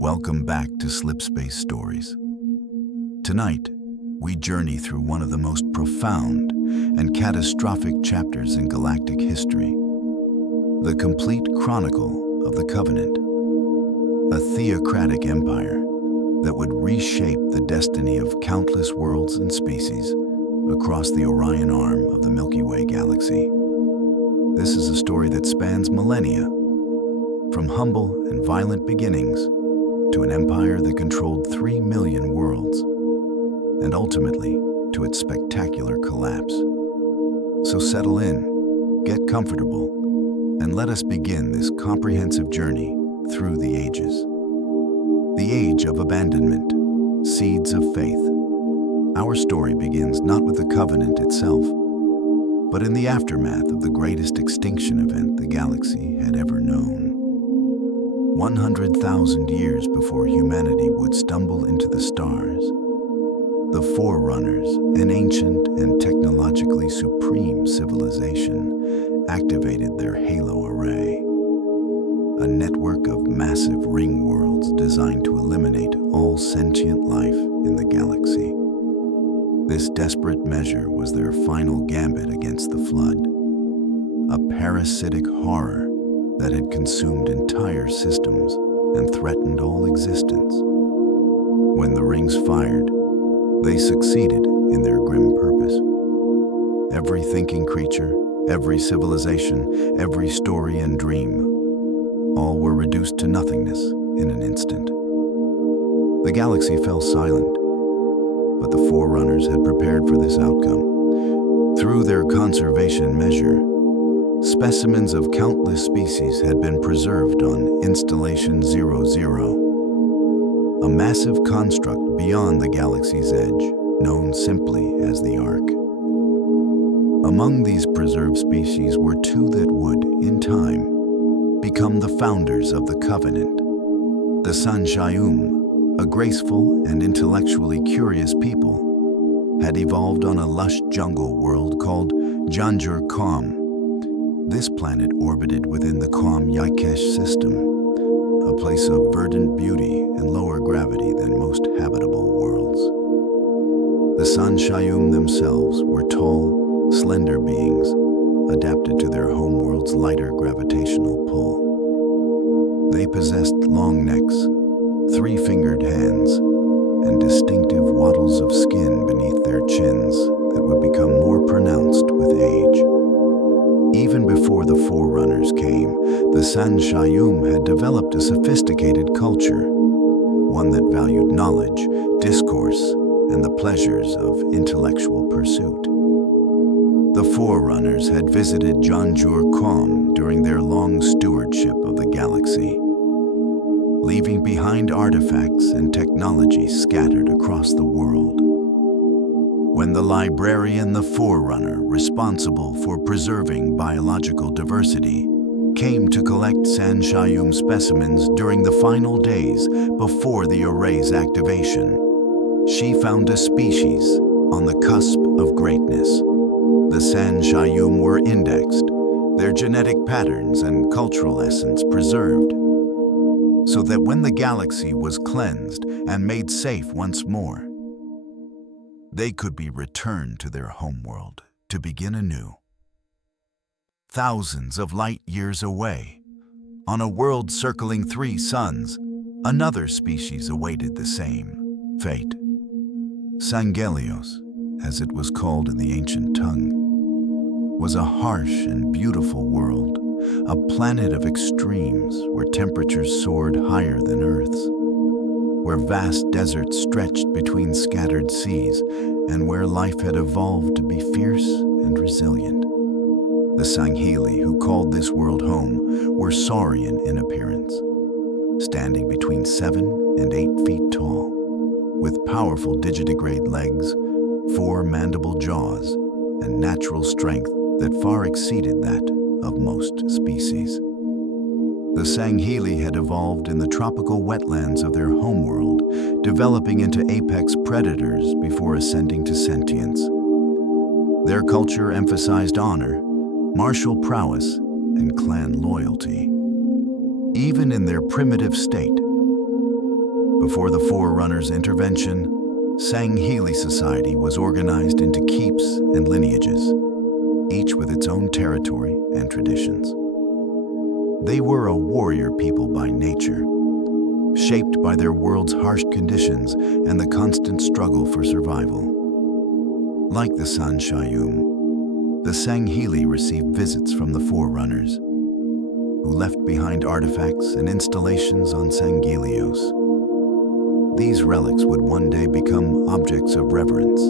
Welcome back to Slipspace Stories. Tonight, we journey through one of the most profound and catastrophic chapters in galactic history, the complete chronicle of the Covenant, a theocratic empire that would reshape the destiny of countless worlds and species across the Orion arm of the Milky Way galaxy. This is a story that spans millennia, from humble and violent beginnings to an empire that controlled 3 million worlds, and ultimately to its spectacular collapse. So settle in, get comfortable, and let us begin this comprehensive journey through the ages. The Age of Abandonment, Seeds of Faith. Our story begins not with the Covenant itself, but in the aftermath of the greatest extinction event the galaxy had ever known. 100,000 years before humanity would stumble into the stars, the Forerunners, an ancient and technologically supreme civilization, activated their halo array, a network of massive ring worlds designed to eliminate all sentient life in the galaxy. This desperate measure was their final gambit against the Flood, a parasitic horror that had consumed entire systems and threatened all existence. When the rings fired, they succeeded in their grim purpose. Every thinking creature, every civilization, every story and dream, all were reduced to nothingness in an instant. The galaxy fell silent, but the Forerunners had prepared for this outcome. Through their conservation measure, specimens of countless species had been preserved on Installation 00, a massive construct beyond the galaxy's edge, known simply as the Ark. Among these preserved species were two that would, in time, become the founders of the Covenant. The Sanshayum, a graceful and intellectually curious people, had evolved on a lush jungle world called Janjur Qam. This planet orbited within the Qam-Yaikesh system, a place of verdant beauty and lower gravity than most habitable worlds. The Sanshayum themselves were tall, slender beings, adapted to their homeworld's lighter gravitational pull. They possessed long necks, 3-fingered hands, and distinctive wattles of skin beneath their chins that would become more pronounced with age. Even before the Forerunners came, the Sanshayum had developed a sophisticated culture, one that valued knowledge, discourse, and the pleasures of intellectual pursuit. The Forerunners had visited Janjur Qam during their long stewardship of the galaxy, leaving behind artifacts and technology scattered across the world. When the librarian, the Forerunner, responsible for preserving biological diversity, came to collect Sanshayum specimens during the final days before the array's activation, she found a species on the cusp of greatness. The Sanshayum were indexed, their genetic patterns and cultural essence preserved, so that when the galaxy was cleansed and made safe once more, they could be returned to their homeworld to begin anew. Thousands of light years away, on a world circling 3 suns, another species awaited the same fate. Sangelios, as it was called in the ancient tongue, was a harsh and beautiful world, a planet of extremes where temperatures soared higher than Earth's, where vast deserts stretched between scattered seas, and where life had evolved to be fierce and resilient. The Sangheli, who called this world home, were saurian in appearance, standing between 7 and 8 feet tall, with powerful digitigrade legs, 4 mandible jaws, and natural strength that far exceeded that of most species. The Sangheli had evolved in the tropical wetlands of their homeworld, developing into apex predators before ascending to sentience. Their culture emphasized honor, martial prowess, and clan loyalty. Even in their primitive state, Before the Forerunner's intervention, Sangheili society was organized into keeps and lineages, each with its own territory and traditions. They were a warrior people by nature, shaped by their world's harsh conditions and the constant struggle for survival. Like the Sanshayum, the Sangheili received visits from the Forerunners, who left behind artifacts and installations on Sangelios. These relics would one day become objects of reverence.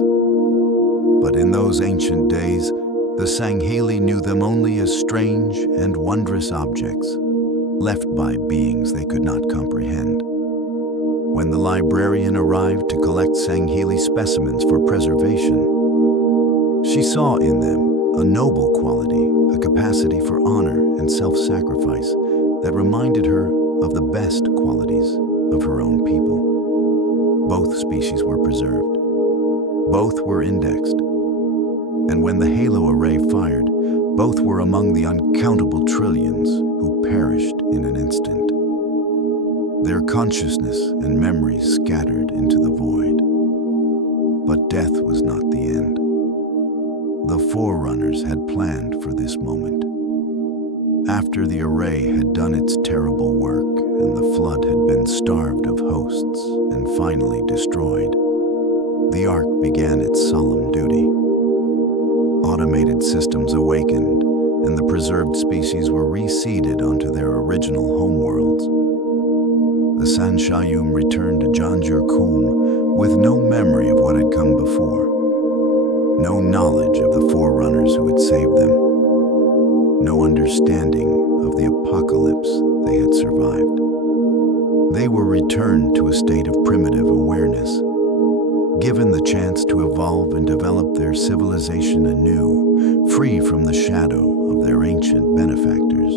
But in those ancient days, the Sangheili knew them only as strange and wondrous objects, left by beings they could not comprehend. When the librarian arrived to collect Sangheili specimens for preservation, she saw in them a noble quality, a capacity for honor and self-sacrifice that reminded her of the best qualities of her own people. Both species were preserved. Both were indexed. And when the halo array fired, both were among the uncountable trillions who perished in an instant. Their consciousness and memories scattered into the void. But death was not the end. The Forerunners had planned for this moment. After the array had done its terrible work and the flood had been starved of hosts and finally destroyed, the Ark began its solemn duty. Automated systems awakened, and the preserved species were reseeded onto their original homeworlds. The Sanshayum returned to Janjur-Kum with no memory of what had come before, no knowledge of the Forerunners who had saved them, no understanding of the apocalypse they had survived. They were returned to a state of primitive awareness, given the chance to evolve and develop their civilization anew, free from the shadow of their ancient benefactors.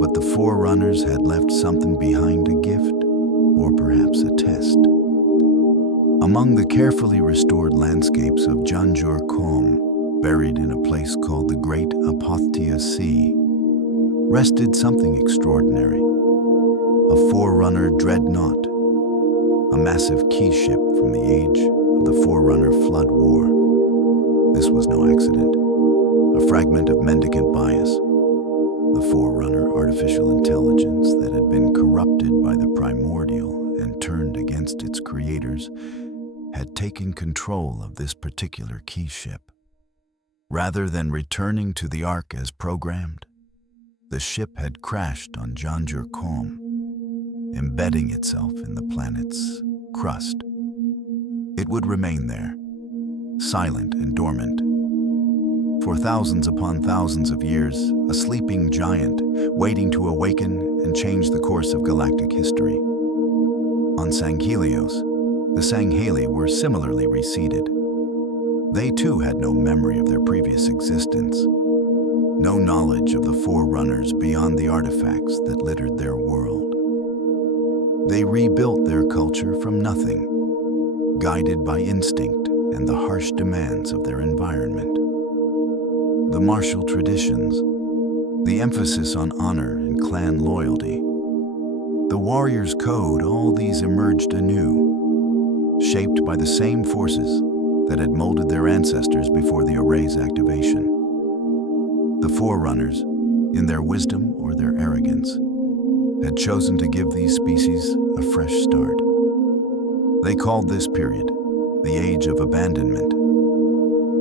But the Forerunners had left something behind, a gift, or perhaps a test. Among the carefully restored landscapes of Janjur-Kum, buried in a place called the Great Apothtia Sea, rested something extraordinary. A Forerunner dreadnought, a massive key ship from the age of the Forerunner Flood War. This was no accident, a fragment of mendicant bias. The Forerunner artificial intelligence that had been corrupted by the primordial and turned against its creators had taken control of this particular key ship. Rather than returning to the Ark as programmed, the ship had crashed on Janjur-Kum, embedding itself in the planet's crust. It would remain there, silent and dormant. For thousands upon thousands of years, a sleeping giant waiting to awaken and change the course of galactic history. On Sanghelios, the Sangheili were similarly reseeded. They too had no memory of their previous existence, no knowledge of the Forerunners beyond the artifacts that littered their world. They rebuilt their culture from nothing, guided by instinct and the harsh demands of their environment. The martial traditions, the emphasis on honor and clan loyalty, the warrior's code, all these emerged anew, shaped by the same forces that had molded their ancestors before the array's activation. The Forerunners, in their wisdom or their arrogance, had chosen to give these species a fresh start. They called this period the Age of Abandonment,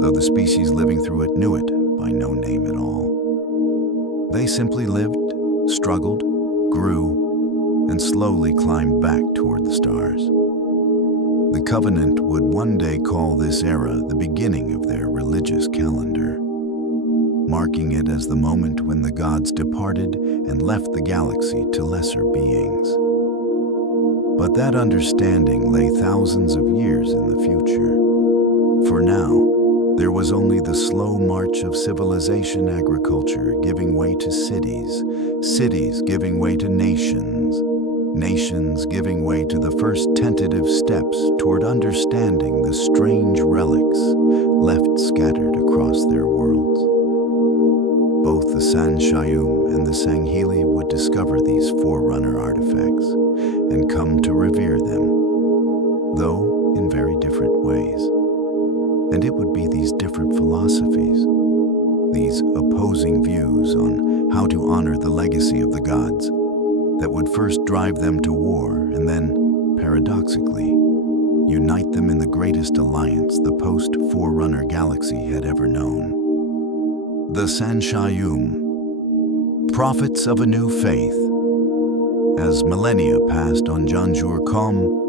though the species living through it knew it by no name at all. They simply lived, struggled, grew, and slowly climbed back toward the stars. The Covenant would one day call this era the beginning of their religious calendar, marking it as the moment when the gods departed and left the galaxy to lesser beings. But that understanding lay thousands of years in the future. For now, there was only the slow march of civilization agriculture giving way to cities, cities giving way to nations, nations giving way to the first tentative steps toward understanding the strange relics left scattered across their worlds. Both the Sanshayum and the Sangheili would discover these Forerunner artifacts, and come to revere them, though in very different ways. And it would be these different philosophies, these opposing views on how to honor the legacy of the gods, that would first drive them to war and then, paradoxically, unite them in the greatest alliance the post-Forerunner galaxy had ever known. The Sanshayum, prophets of a new faith. As millennia passed on Janjur-Kom,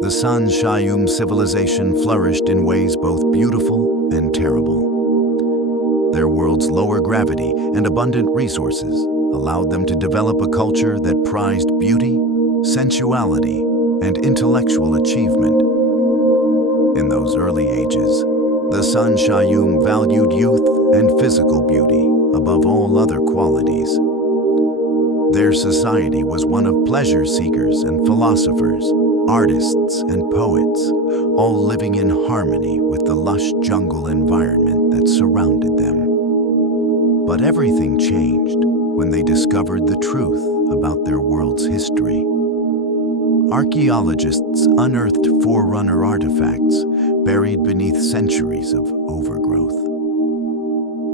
the Sanshayum civilization flourished in ways both beautiful and terrible. Their world's lower gravity and abundant resources allowed them to develop a culture that prized beauty, sensuality, and intellectual achievement. In those early ages, the Sanshayum valued youth and physical beauty above all other qualities. Their society was one of pleasure seekers and philosophers, artists and poets, all living in harmony with the lush jungle environment that surrounded them. But everything changed when they discovered the truth about their world's history. Archaeologists unearthed Forerunner artifacts buried beneath centuries of overgrowth.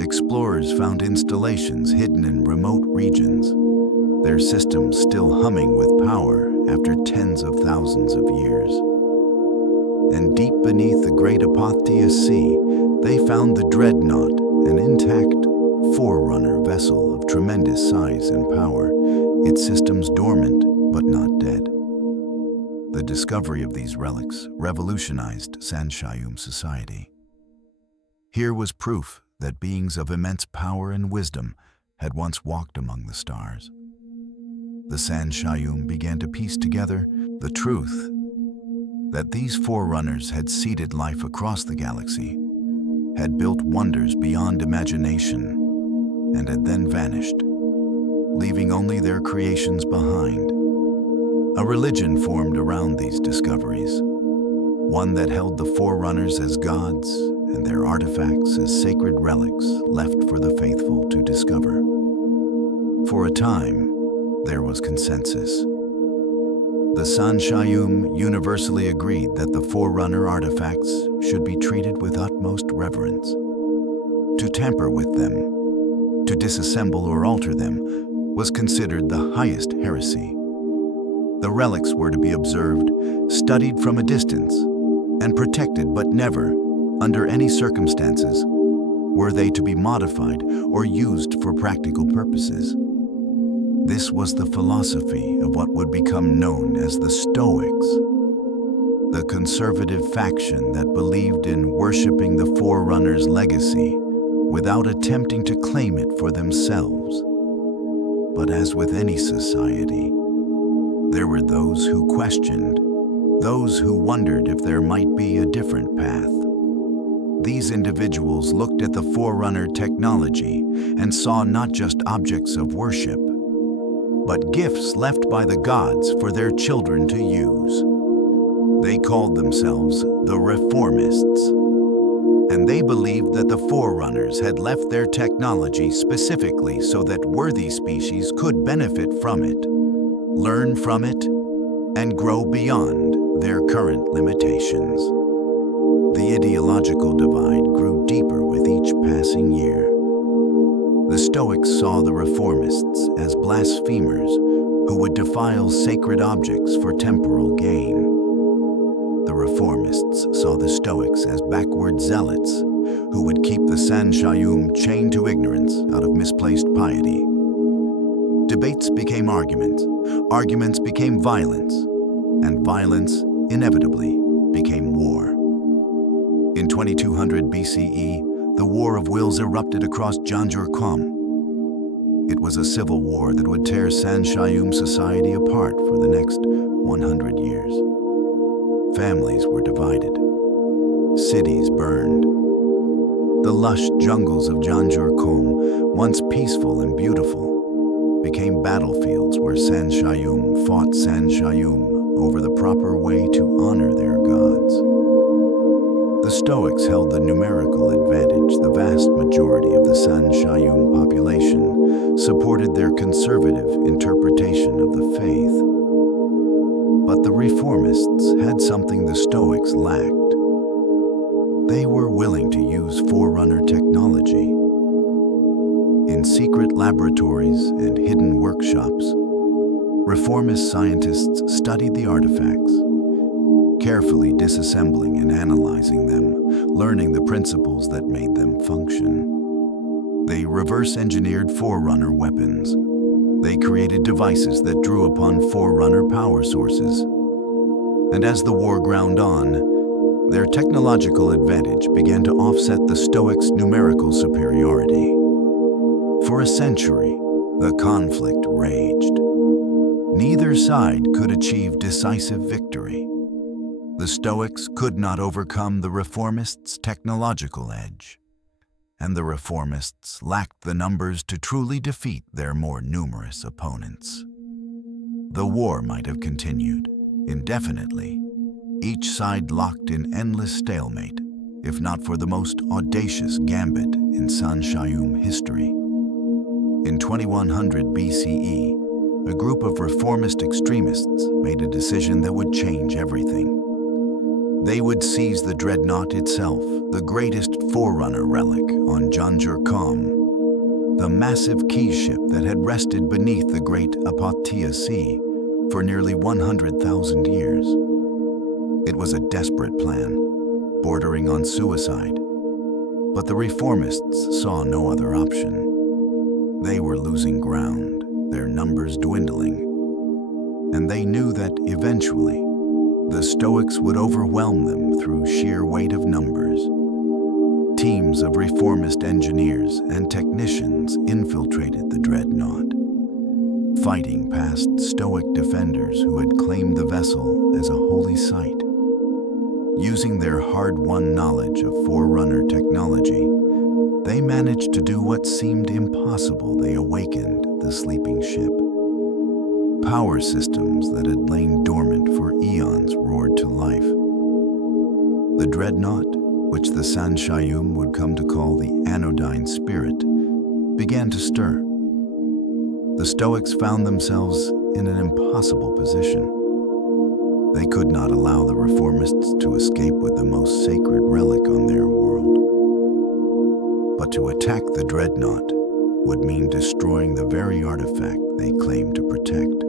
Explorers found installations hidden in remote regions, their systems still humming with power after tens of thousands of years. And deep beneath the Great Sea, they found the Dreadnought, an intact Forerunner vessel of tremendous size and power, its systems dormant but not dead. The discovery of these relics revolutionized Sanshayum society. Here was proof that beings of immense power and wisdom had once walked among the stars. The Sanshayum began to piece together the truth that these Forerunners had seeded life across the galaxy, had built wonders beyond imagination, and had then vanished, leaving only their creations behind. A religion formed around these discoveries, one that held the Forerunners as gods and their artifacts as sacred relics left for the faithful to discover. For a time, there was consensus. The Sanshayum universally agreed that the Forerunner artifacts should be treated with utmost reverence. To tamper with them, to disassemble or alter them, was considered the highest heresy. The relics were to be observed, studied from a distance, and protected, but never, under any circumstances, were they to be modified or used for practical purposes. This was the philosophy of what would become known as the Stoics, the conservative faction that believed in worshiping the Forerunner's legacy without attempting to claim it for themselves. But as with any society, there were those who questioned, those who wondered if there might be a different path. These individuals looked at the Forerunner technology and saw not just objects of worship, but gifts left by the gods for their children to use. They called themselves the Reformists, and they believed that the Forerunners had left their technology specifically so that worthy species could benefit from it, learn from it, and grow beyond their current limitations. The ideological divide grew deeper with each passing year. The Stoics saw the Reformists as blasphemers who would defile sacred objects for temporal gain. The Reformists saw the Stoics as backward zealots who would keep the Sanshayum chained to ignorance out of misplaced piety. Debates became arguments, arguments became violence, and violence inevitably became war. In 2200 BCE, the War of Wills erupted across Janjur-Kom. It was a civil war that would tear Sanshayum society apart for the next 100 years. Families were divided. Cities burned. The lush jungles of Janjur-Kom, once peaceful and beautiful, became battlefields where Sanshayum fought Sanshayum over the proper way to honor their gods. The Stoics held the numerical advantage. The vast majority of the Sanshayum population supported their conservative interpretation of the faith. the Reformists had something the Stoics lacked. They were willing to use Forerunner technology. In secret laboratories and hidden workshops, Reformist scientists studied the artifacts, carefully disassembling and analyzing them, learning the principles that made them function. They reverse-engineered Forerunner weapons. They created devices that drew upon Forerunner power sources. And as the war ground on, their technological advantage began to offset the Stoics' numerical superiority. For a century, the conflict raged. Neither side could achieve decisive victory. The Stoics could not overcome the Reformists' technological edge, and the Reformists lacked the numbers to truly defeat their more numerous opponents. The war might have continued indefinitely, each side locked in endless stalemate, if not for the most audacious gambit in Sanshayum history. In 2100 BCE, a group of reformist extremists made a decision that would change everything. They would seize the dreadnought itself, the greatest Forerunner relic on Janjur-Kom, the massive key ship that had rested beneath the great Apatia Sea for nearly 100,000 years. It was a desperate plan, bordering on suicide, but the Reformists saw no other option. They were losing ground, their numbers dwindling, and they knew that eventually the Stoics would overwhelm them through sheer weight of numbers. Teams of Reformist engineers and technicians infiltrated the dreadnought, fighting past Stoic defenders who had claimed the vessel as a holy site. Using their hard-won knowledge of Forerunner technology, they managed to do what seemed impossible. They awakened the sleeping ship. Power systems that had lain dormant for eons roared to life. The dreadnought, which the Sanshayum would come to call the anodyne spirit, began to stir. The Stoics found themselves in an impossible position. They could not allow the Reformists to escape with the most sacred relic on their world. But to attack the dreadnought would mean destroying the very artifact they claimed to protect.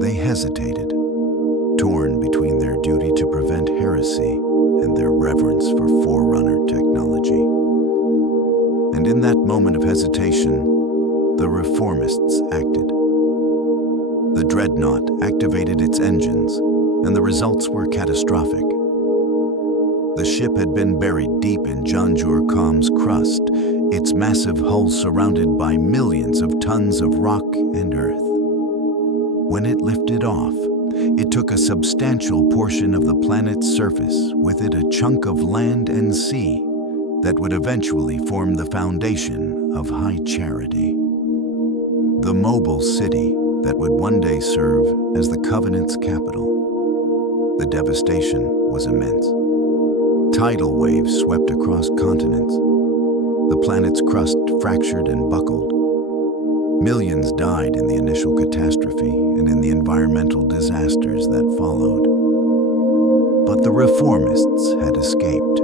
They hesitated, torn between their duty to prevent heresy and their reverence for Forerunner technology. And in that moment of hesitation, the Reformists acted. The dreadnought activated its engines, and the results were catastrophic. The ship had been buried deep in Janjur-Kom's crust, its massive hull surrounded by millions of tons of rock and earth. When it lifted off, it took a substantial portion of the planet's surface, with it a chunk of land and sea that would eventually form the foundation of High Charity. The mobile city that would one day serve as the Covenant's capital. The devastation was immense. Tidal waves swept across continents. The planet's crust fractured and buckled. Millions died in the initial catastrophe and in the environmental disasters that followed. But the Reformists had escaped.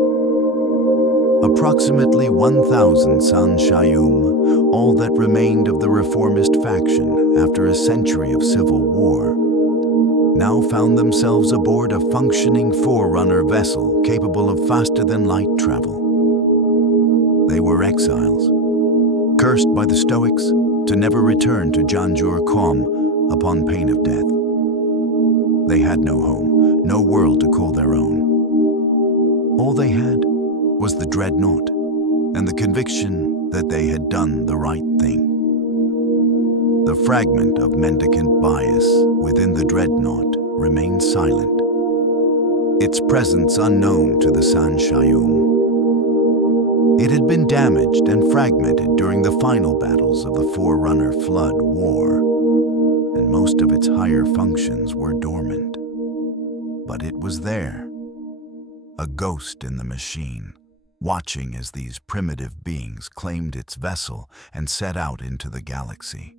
Approximately 1,000 Sanshayum, all that remained of the Reformist faction after a century of civil war, now found themselves aboard a functioning Forerunner vessel capable of faster-than-light travel. They were exiles, cursed by the Stoics to never return to Janjur-Kom upon pain of death. They had no home, no world to call their own. All they had was the dreadnought and the conviction that they had done the right thing. The fragment of mendicant bias within the dreadnought remained silent, its presence unknown to the Sanshayum. It had been damaged and fragmented during the final battles of the Forerunner Flood War, and most of its higher functions were dormant. But it was there, a ghost in the machine, watching as these primitive beings claimed its vessel and set out into the galaxy.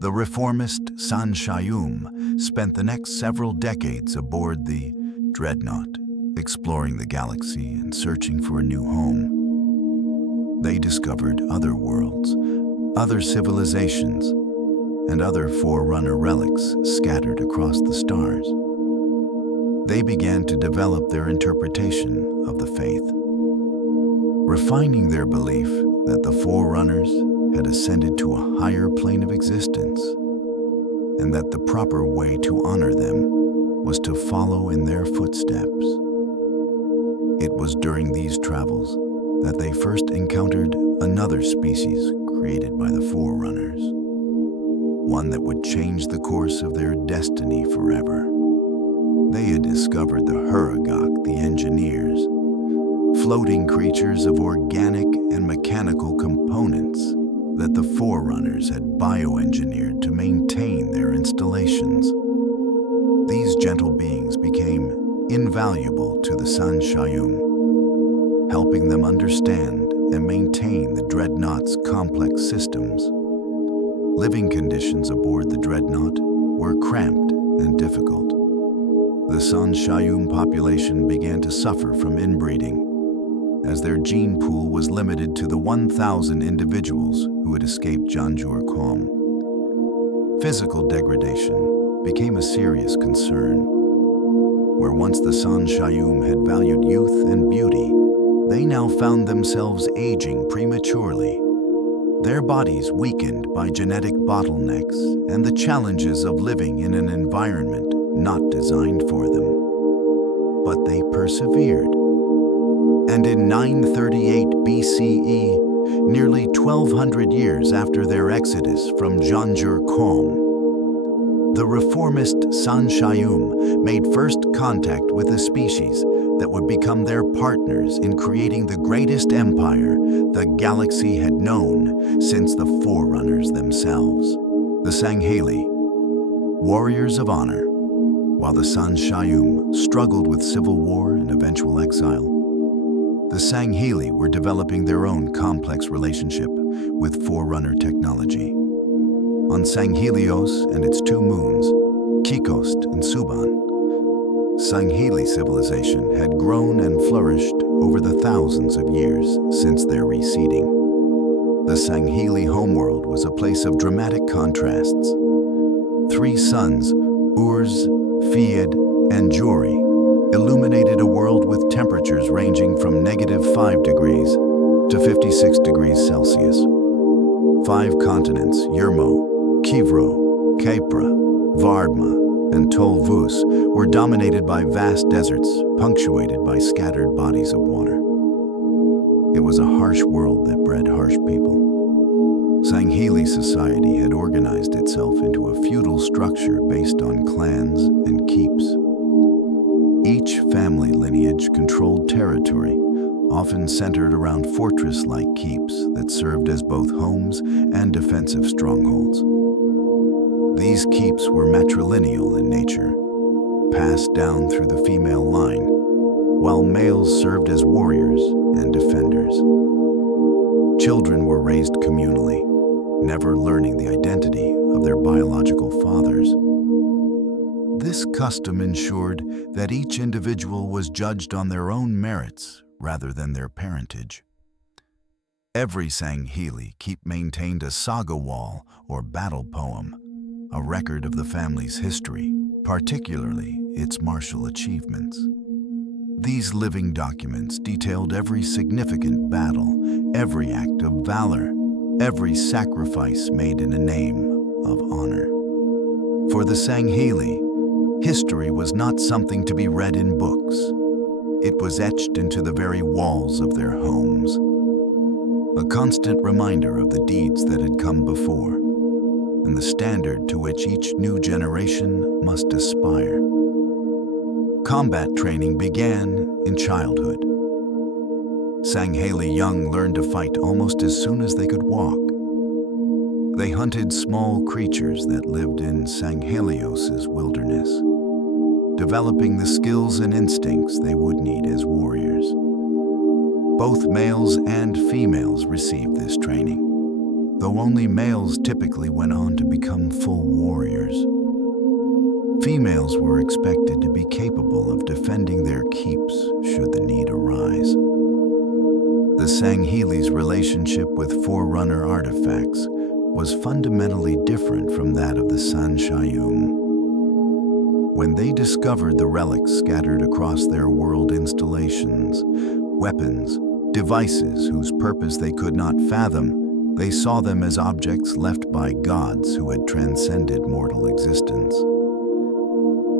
The reformist San Shayum spent the next several decades aboard the Dreadnought, exploring the galaxy and searching for a new home. They discovered other worlds, other civilizations, and other Forerunner relics scattered across the stars. They began to develop their interpretation of the faith, refining their belief that the Forerunners had ascended to a higher plane of existence, and that the proper way to honor them was to follow in their footsteps. It was during these travels that they first encountered another species created by the Forerunners, one that would change the course of their destiny forever. They had discovered the Huragok, the engineers, floating creatures of organic and mechanical components that the Forerunners had bioengineered to maintain their installations. These gentle beings became invaluable to the San Shayum, helping them understand and maintain the Dreadnought's complex systems. Living conditions aboard the Dreadnought were cramped and difficult. The San Shayum population began to suffer from inbreeding, as their gene pool was limited to the 1,000 individuals who had escaped Janjur Qom. Physical degradation became a serious concern. Where once the San Shayum had valued youth and beauty, they now found themselves aging prematurely, their bodies weakened by genetic bottlenecks and the challenges of living in an environment not designed for them. But they persevered. And in 938 BCE, nearly 1,200 years after their exodus from Janjur Qom, the reformist San Shayum made first contact with a species that would become their partners in creating the greatest empire the galaxy had known since the Forerunners themselves, the Sangheili, warriors of honor. While the San Shayum struggled with civil war and eventual exile, the Sangheili were developing their own complex relationship with Forerunner technology. On Sanghelios and its two moons, Kikost and Suban, Sangheili civilization had grown and flourished over the thousands of years since their reseeding. The Sangheili homeworld was a place of dramatic contrasts. Three suns, Urs, Fied, and Juri, illuminated a world with temperatures ranging from -5 degrees to 56 degrees Celsius. 5 continents, Yermo, Kivro, Capra, Vardma, and Tolvus, were dominated by vast deserts punctuated by scattered bodies of water. It was a harsh world that bred harsh people. Sangheili society had organized itself into a feudal structure based on clans and keeps. Each family lineage controlled territory, often centered around fortress-like keeps that served as both homes and defensive strongholds. These keeps were matrilineal in nature, passed down through the female line, while males served as warriors and defenders. Children were raised communally, never learning the identity of their biological fathers. This custom ensured that each individual was judged on their own merits rather than their parentage. Every Sangheili keep maintained a saga wall or battle poem, a record of the family's history, particularly its martial achievements. These living documents detailed every significant battle, every act of valor, every sacrifice made in the name of honor. For the Sangheili, history was not something to be read in books. It was etched into the very walls of their homes, a constant reminder of the deeds that had come before, and the standard to which each new generation must aspire. Combat training began in childhood. Sangheili young learned to fight almost as soon as they could walk. They hunted small creatures that lived in Sanghelios' wilderness, developing the skills and instincts they would need as warriors. Both males and females received this training. though only males typically went on to become full warriors. Females were expected to be capable of defending their keeps should the need arise. The Sangheili's relationship with Forerunner artifacts was fundamentally different from that of the Sanshayum. When they discovered the relics scattered across their world installations, weapons, devices whose purpose they could not fathom, they saw them as objects left by gods who had transcended mortal existence.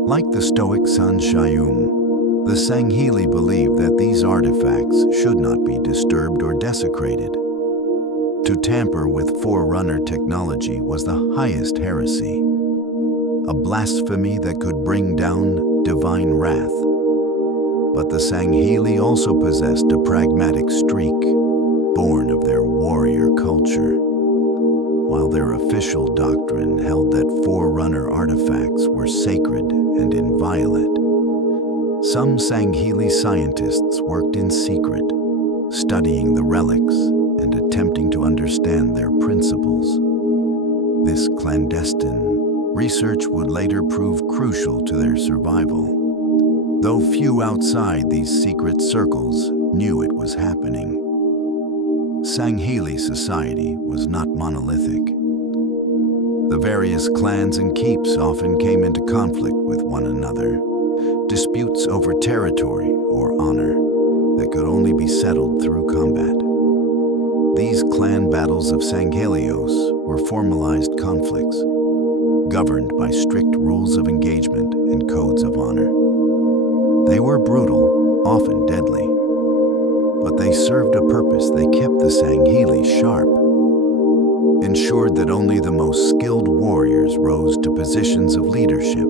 Like the Stoic Sanshayum, the Sangheili believed that these artifacts should not be disturbed or desecrated. To tamper with Forerunner technology was the highest heresy, a blasphemy that could bring down divine wrath. But the Sangheili also possessed a pragmatic streak, born of their warrior culture. While their official doctrine held that Forerunner artifacts were sacred and inviolate, some Sangheili scientists worked in secret, studying the relics and attempting to understand their principles. This clandestine research would later prove crucial to their survival, though few outside these secret circles knew it was happening. Sangheili society was not monolithic. The various clans and keeps often came into conflict with one another, disputes over territory or honor that could only be settled through combat. These clan battles of Sanghelios were formalized conflicts, governed by strict rules of engagement and codes of honor. They were brutal, often deadly, but they served a purpose. They kept the Sangheili sharp, ensured that only the most skilled warriors rose to positions of leadership,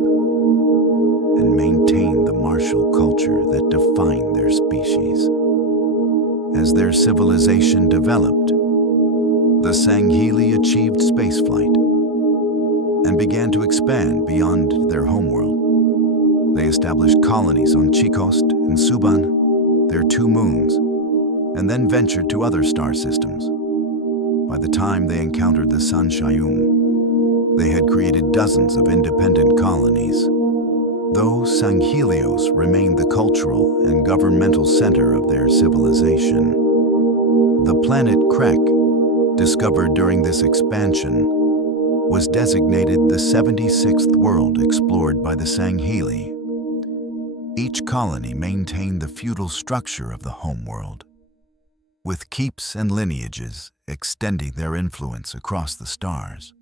and maintained the martial culture that defined their species. As their civilization developed, the Sangheili achieved spaceflight and began to expand beyond their homeworld. They established colonies on Chikost and Suban, their two moons, and then ventured to other star systems. By the time they encountered the Sanshayum, they had created dozens of independent colonies. Though Sanghelios remained the cultural and governmental center of their civilization, the planet Krek, discovered during this expansion, was designated the 76th world explored by the Sangheili. Each colony maintained the feudal structure of the homeworld, with keeps and lineages extending their influence across the stars.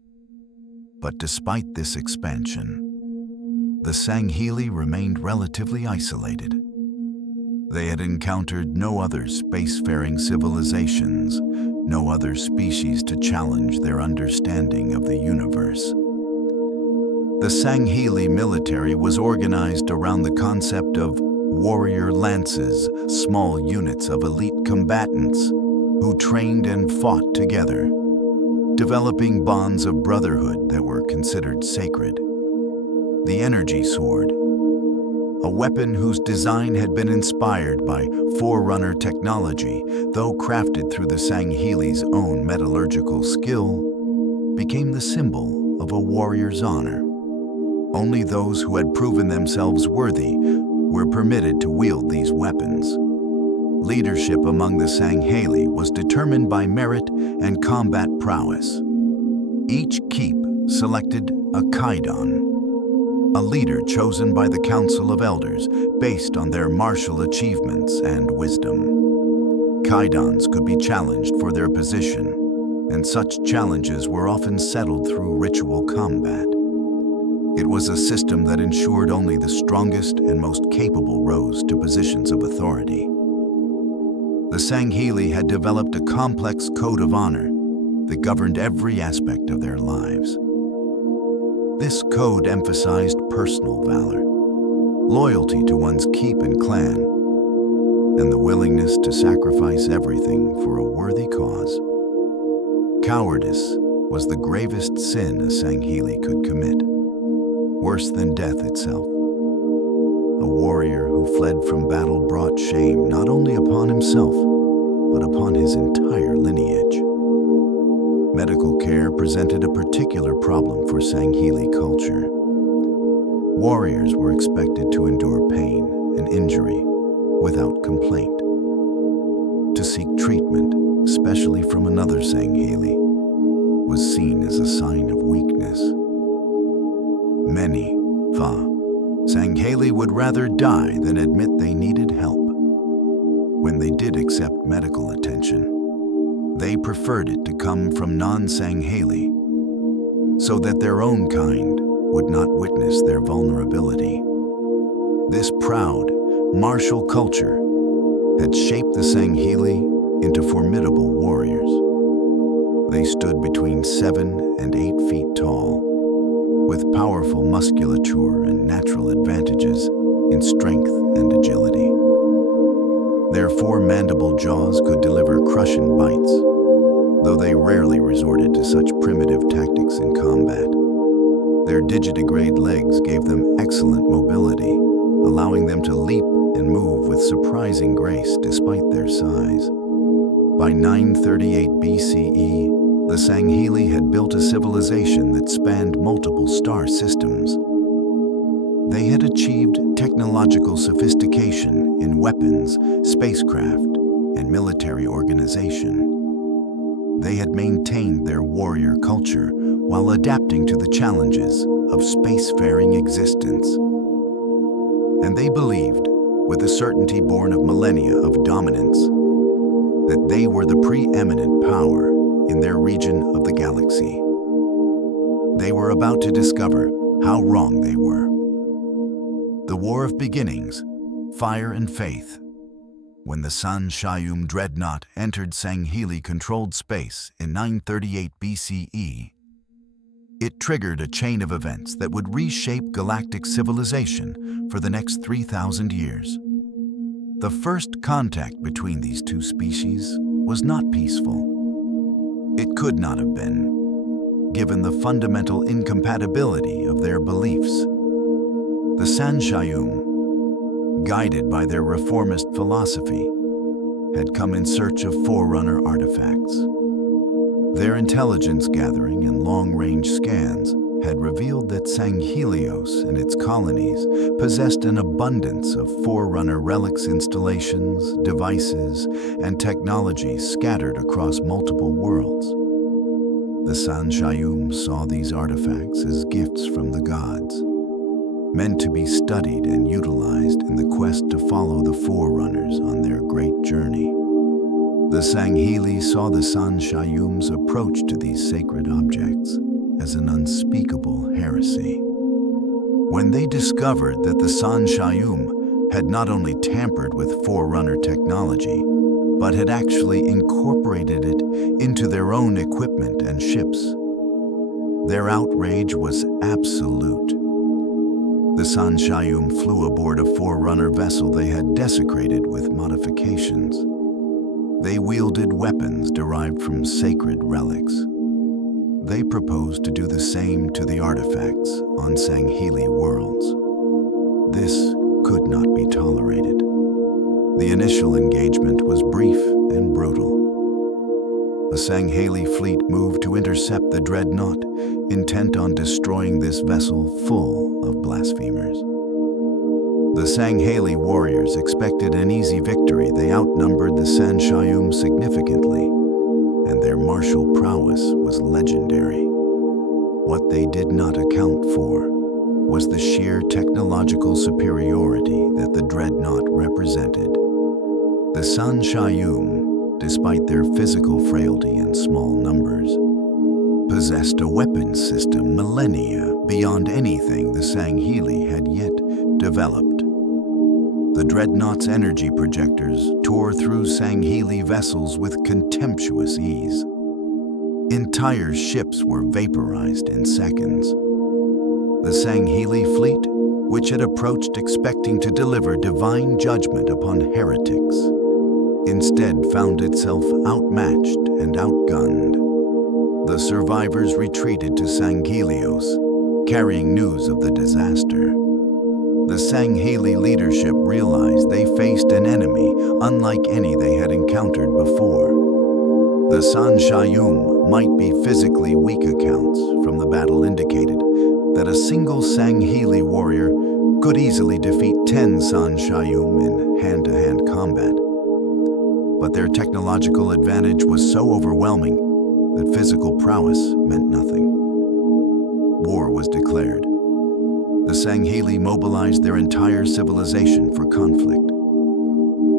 But despite this expansion, the Sangheili remained relatively isolated. They had encountered no other spacefaring civilizations, no other species to challenge their understanding of the universe. The Sangheili military was organized around the concept of warrior lances, small units of elite combatants who trained and fought together, developing bonds of brotherhood that were considered sacred. The energy sword, a weapon whose design had been inspired by Forerunner technology, though crafted through the Sangheili's own metallurgical skill, became the symbol of a warrior's honor. Only those who had proven themselves worthy were permitted to wield these weapons. Leadership among the Sangheili was determined by merit and combat prowess. Each keep selected a Kaidan, a leader chosen by the Council of Elders based on their martial achievements and wisdom. Kaidans could be challenged for their position, and such challenges were often settled through ritual combat. It was a system that ensured only the strongest and most capable rose to positions of authority. The Sangheili had developed a complex code of honor that governed every aspect of their lives. This code emphasized personal valor, loyalty to one's keep and clan, and the willingness to sacrifice everything for a worthy cause. Cowardice was the gravest sin a Sangheili could commit, worse than death itself. A warrior who fled from battle brought shame not only upon himself, but upon his entire lineage. Medical care presented a particular problem for Sangheili culture. Warriors were expected to endure pain and injury without complaint. To seek treatment, especially from another Sangheili, was seen as a sign of weakness. Many Sangheili would rather die than admit they needed help. When they did accept medical attention, they preferred it to come from non-Sangheili, so that their own kind would not witness their vulnerability. This proud, martial culture had shaped the Sangheili into formidable warriors. They stood between 7 and 8 feet tall, with powerful musculature and natural advantages in strength and agility. Their 4 mandible jaws could deliver crushing bites, though they rarely resorted to such primitive tactics in combat. Their digitigrade legs gave them excellent mobility, allowing them to leap and move with surprising grace despite their size. By 938 BCE, the Sangheili had built a civilization that spanned multiple star systems. They had achieved technological sophistication in weapons, spacecraft, and military organization. They had maintained their warrior culture while adapting to the challenges of spacefaring existence. And they believed, with a certainty born of millennia of dominance, that they were the preeminent power in their region of the galaxy. They were about to discover how wrong they were. The War of Beginnings, Fire and Faith. When the San Shayum dreadnought entered Sangheili-controlled space in 938 BCE, it triggered a chain of events that would reshape galactic civilization for the next 3,000 years. The first contact between these two species was not peaceful. It could not have been, given the fundamental incompatibility of their beliefs. The San Shayum, guided by their reformist philosophy, had come in search of Forerunner artifacts. Their intelligence gathering and long-range scans had revealed that Sanghelios and its colonies possessed an abundance of Forerunner relics, installations, devices, and technologies scattered across multiple worlds. The San Shayum saw these artifacts as gifts from the gods, meant to be studied and utilized in the quest to follow the Forerunners on their great journey. The Sangheili saw the San Shayum's approach to these sacred objects as an unspeakable heresy. When they discovered that the San Shayum had not only tampered with Forerunner technology, but had actually incorporated it into their own equipment and ships, their outrage was absolute. The San Shayum flew aboard a Forerunner vessel they had desecrated with modifications. They wielded weapons derived from sacred relics. They proposed to do the same to the artifacts on Sangheili worlds. This could not be tolerated. The initial engagement was brief and brutal. A Sangheili fleet moved to intercept the dreadnought, intent on destroying this vessel full of blasphemers. The Sangheili warriors expected an easy victory. They outnumbered the San Shayum significantly, and their martial prowess was legendary. What they did not account for was the sheer technological superiority that the dreadnought represented. The San Shayum, despite their physical frailty and small numbers, possessed a weapons system millennia beyond anything the Sangheili had yet developed. The dreadnought's energy projectors tore through Sangheili vessels with contemptuous ease. Entire ships were vaporized in seconds. The Sangheili fleet, which had approached expecting to deliver divine judgment upon heretics, instead found itself outmatched and outgunned. The survivors retreated to Sanghelios, carrying news of the disaster. The Sangheili leadership realized they faced an enemy unlike any they had encountered before. The San Shayum might be physically weak accounts from the battle indicated that a single Sangheili warrior could easily defeat 10 Sanshayum in hand-to-hand combat. But their technological advantage was so overwhelming that physical prowess meant nothing. War was declared. The Sangheili mobilized their entire civilization for conflict.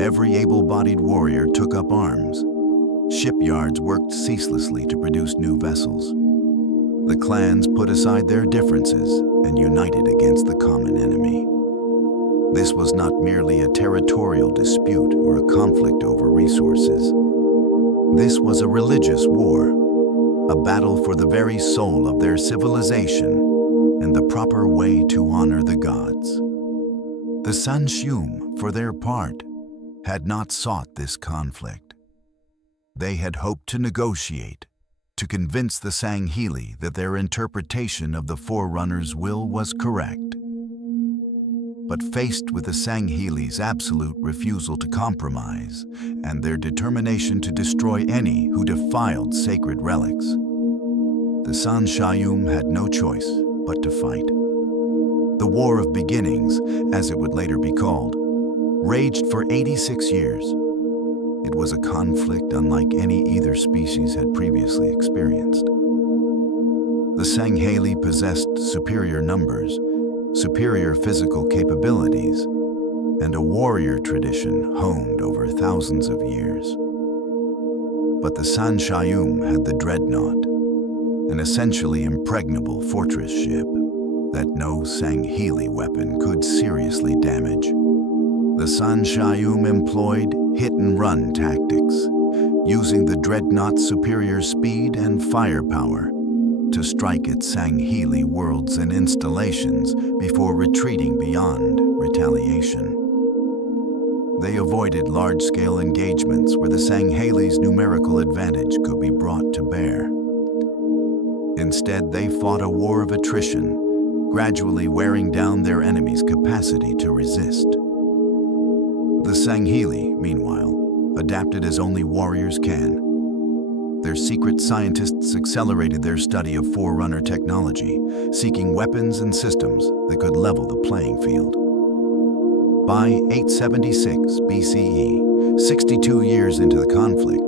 Every able-bodied warrior took up arms. Shipyards worked ceaselessly to produce new vessels. The clans put aside their differences and united against the common enemy. This was not merely a territorial dispute or a conflict over resources. This was a religious war, a battle for the very soul of their civilization and the proper way to honor the gods. The Sanshum, for their part, had not sought this conflict. They had hoped to negotiate, to convince the Sangheili that their interpretation of the Forerunner's will was correct. But faced with the Sangheli's absolute refusal to compromise and their determination to destroy any who defiled sacred relics, the Sanshayum had no choice but to fight. The War of Beginnings, as it would later be called, raged for 86 years. It was a conflict unlike any either species had previously experienced. The Sangheili possessed superior numbers, superior physical capabilities, and a warrior tradition honed over thousands of years. But the Sanshayum had the Dreadnought, an essentially impregnable fortress ship that no Sangheili weapon could seriously damage. The Sanshayum employed hit-and-run tactics, using the Dreadnought's superior speed and firepower to strike at Sangheili worlds and installations before retreating beyond retaliation. They avoided large-scale engagements where the Sangheili's numerical advantage could be brought to bear. Instead, they fought a war of attrition, gradually wearing down their enemy's capacity to resist. The Sangheili, meanwhile, adapted as only warriors can. Their secret scientists accelerated their study of Forerunner technology, seeking weapons and systems that could level the playing field. By 876 BCE, 62 years into the conflict,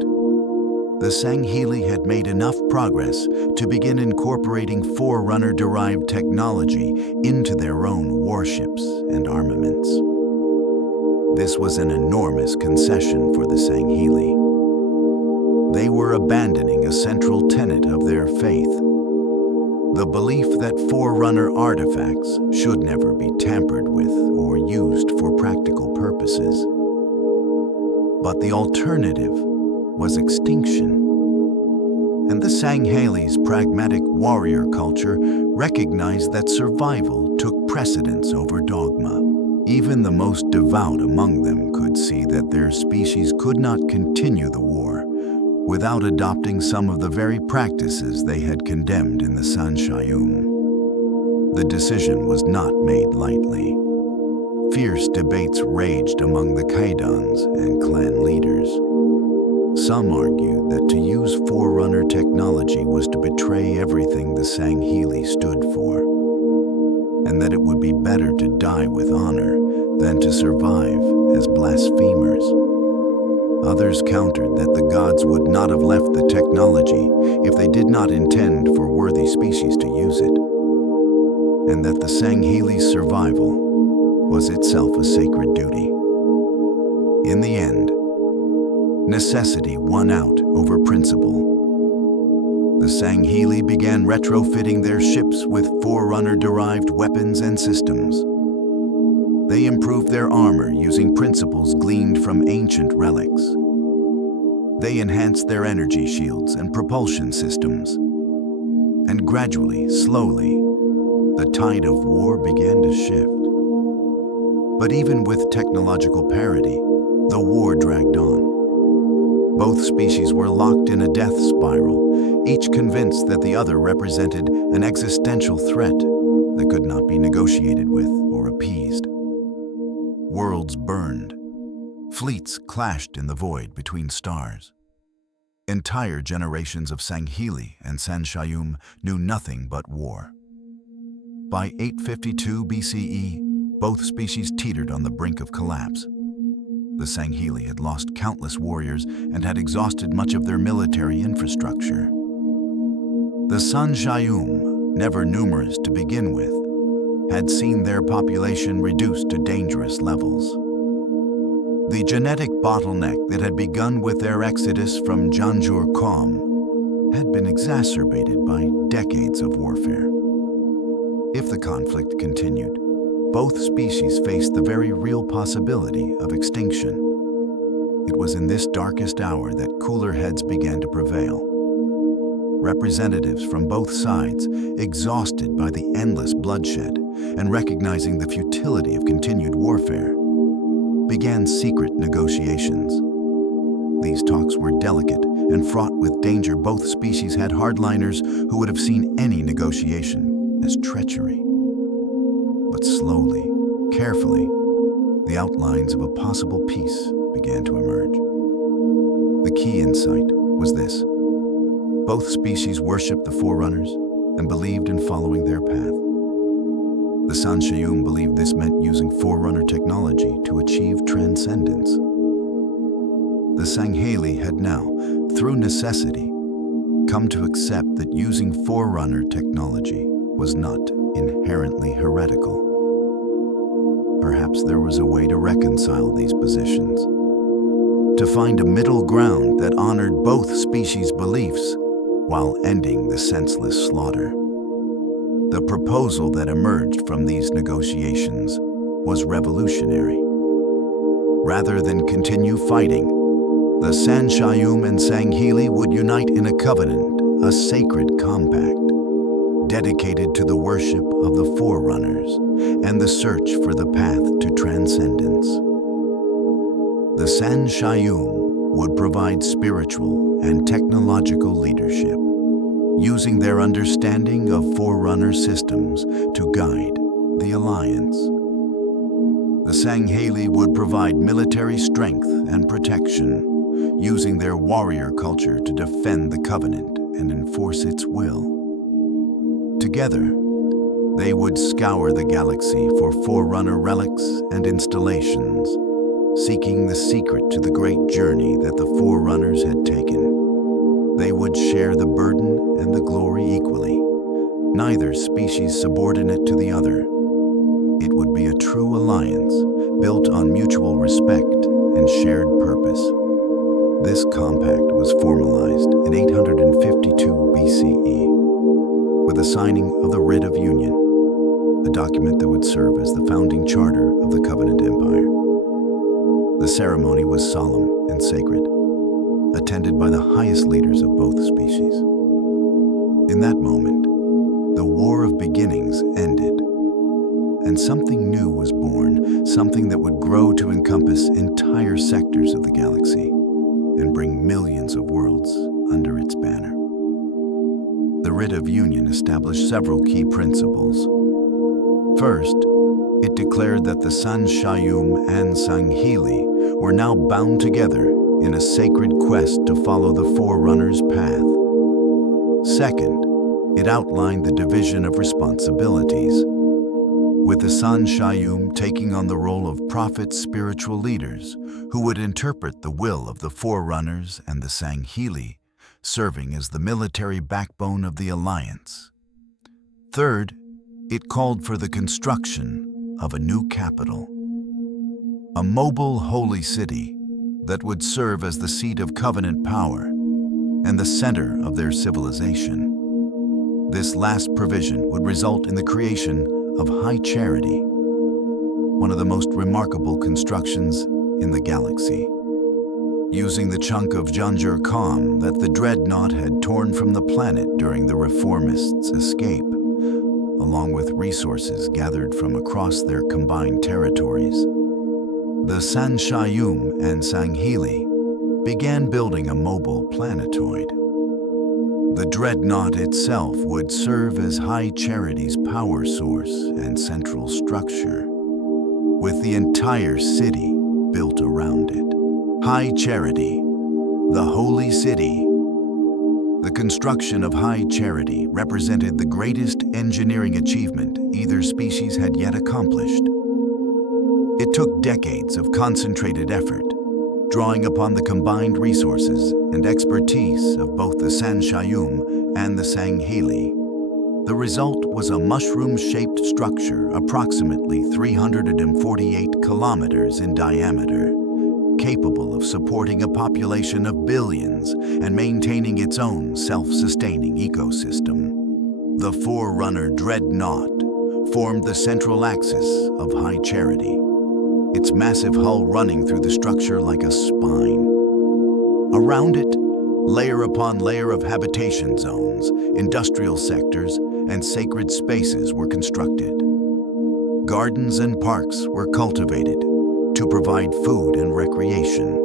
the Sangheili had made enough progress to begin incorporating Forerunner-derived technology into their own warships and armaments. This was an enormous concession for the Sangheili. They were abandoning a central tenet of their faith, the belief that Forerunner artifacts should never be tampered with or used for practical purposes. But the alternative was extinction. And the Sangheili's pragmatic warrior culture recognized that survival took precedence over dogma. Even the most devout among them could see that their species could not continue the war without adopting some of the very practices they had condemned in the Sanshayum. The decision was not made lightly. Fierce debates raged among the Kaidans and clan leaders. Some argued that to use Forerunner technology was to betray everything the Sangheili stood for, and that it would be better to die with honor than to survive as blasphemers. Others countered that the gods would not have left the technology if they did not intend for worthy species to use it, and that the Sangheili's survival was itself a sacred duty. In the end, necessity won out over principle. The Sangheili began retrofitting their ships with Forerunner-derived weapons and systems. They improved their armor using principles gleaned from ancient relics. They enhanced their energy shields and propulsion systems. And gradually, slowly, the tide of war began to shift. But even with technological parity, the war dragged on. Both species were locked in a death spiral, each convinced that the other represented an existential threat that could not be negotiated with or appeased. Worlds burned. Fleets clashed in the void between stars. Entire generations of Sanghili and Sanshayum knew nothing but war. By 852 BCE, both species teetered on the brink of collapse. The Sanghili had lost countless warriors and had exhausted much of their military infrastructure. The Sanshayum, never numerous to begin with, had seen their population reduced to dangerous levels. The genetic bottleneck that had begun with their exodus from Janjur Qom had been exacerbated by decades of warfare. If the conflict continued, both species faced the very real possibility of extinction. It was in this darkest hour that cooler heads began to prevail. Representatives from both sides, exhausted by the endless bloodshed and recognizing the futility of continued warfare, began secret negotiations. These talks were delicate and fraught with danger. Both species had hardliners who would have seen any negotiation as treachery. But slowly, carefully, the outlines of a possible peace began to emerge. The key insight was this: both species worshipped the Forerunners and believed in following their path. The Sanshayum believed this meant using Forerunner technology to achieve transcendence. The Sanghili had now, through necessity, come to accept that using Forerunner technology was not inherently heretical. Perhaps there was a way to reconcile these positions, to find a middle ground that honored both species' beliefs while ending the senseless slaughter. The proposal that emerged from these negotiations was revolutionary. Rather than continue fighting, the Sanshayum and Sanghili would unite in a covenant, a sacred compact, dedicated to the worship of the Forerunners and the search for the path to transcendence. The Sanshayum would provide spiritual and technological leadership, using their understanding of Forerunner systems to guide the Alliance. The Sanghili would provide military strength and protection, using their warrior culture to defend the Covenant and enforce its will. Together, they would scour the galaxy for Forerunner relics and installations, seeking the secret to the great journey that the Forerunners had taken. They would share the burden and the glory equally, neither species subordinate to the other. It would be a true alliance, built on mutual respect and shared purpose. This compact was formalized in 852 BCE with the signing of the Writ of Union, a document that would serve as the founding charter of the Covenant Empire. The ceremony was solemn and sacred, attended by the highest leaders of both species. In that moment, the War of Beginnings ended, and something new was born, something that would grow to encompass entire sectors of the galaxy and bring millions of worlds under its banner. The Writ of Union established several key principles. First, it declared that the Sanshayum and Sanghili were now bound together in a sacred quest to follow the Forerunner's path. Second, it outlined the division of responsibilities, with the Sanshayum taking on the role of prophet spiritual leaders who would interpret the will of the Forerunners, and the Sanghili serving as the military backbone of the Alliance. Third, it called for the construction of a new capital, a mobile holy city that would serve as the seat of covenant power and the center of their civilization. This last provision would result in the creation of High Charity, one of the most remarkable constructions in the galaxy. Using the chunk of Janjur Qom that the Dreadnought had torn from the planet during the Reformists' escape, along with resources gathered from across their combined territories, the Sanshayum and Sanghili began building a mobile planetoid. The Dreadnought itself would serve as High Charity's power source and central structure, with the entire city built around it. High Charity, the holy city, The construction of High Charity represented the greatest engineering achievement either species had yet accomplished. It took decades of concentrated effort, drawing upon the combined resources and expertise of both the Sanshayum and the Sangheli. The result was a mushroom-shaped structure approximately 348 kilometers in diameter, capable of supporting a population of billions and maintaining its own self-sustaining ecosystem. The Forerunner dreadnought formed the central axis of High Charity, its massive hull running through the structure like a spine. Around it, layer upon layer of habitation zones, industrial sectors, and sacred spaces were constructed. Gardens and parks were cultivated to provide food and recreation.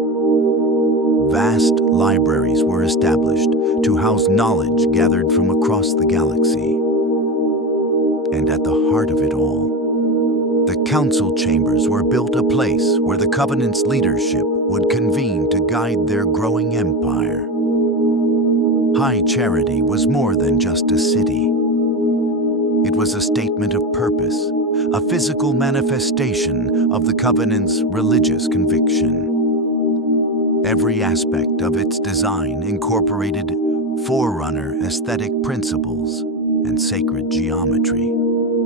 Vast libraries were established to house knowledge gathered from across the galaxy. And at the heart of it all, the council chambers were built, a place where the Covenant's leadership would convene to guide their growing empire. High Charity was more than just a city. It was a statement of purpose, a physical manifestation of the Covenant's religious conviction. Every aspect of its design incorporated Forerunner aesthetic principles and sacred geometry.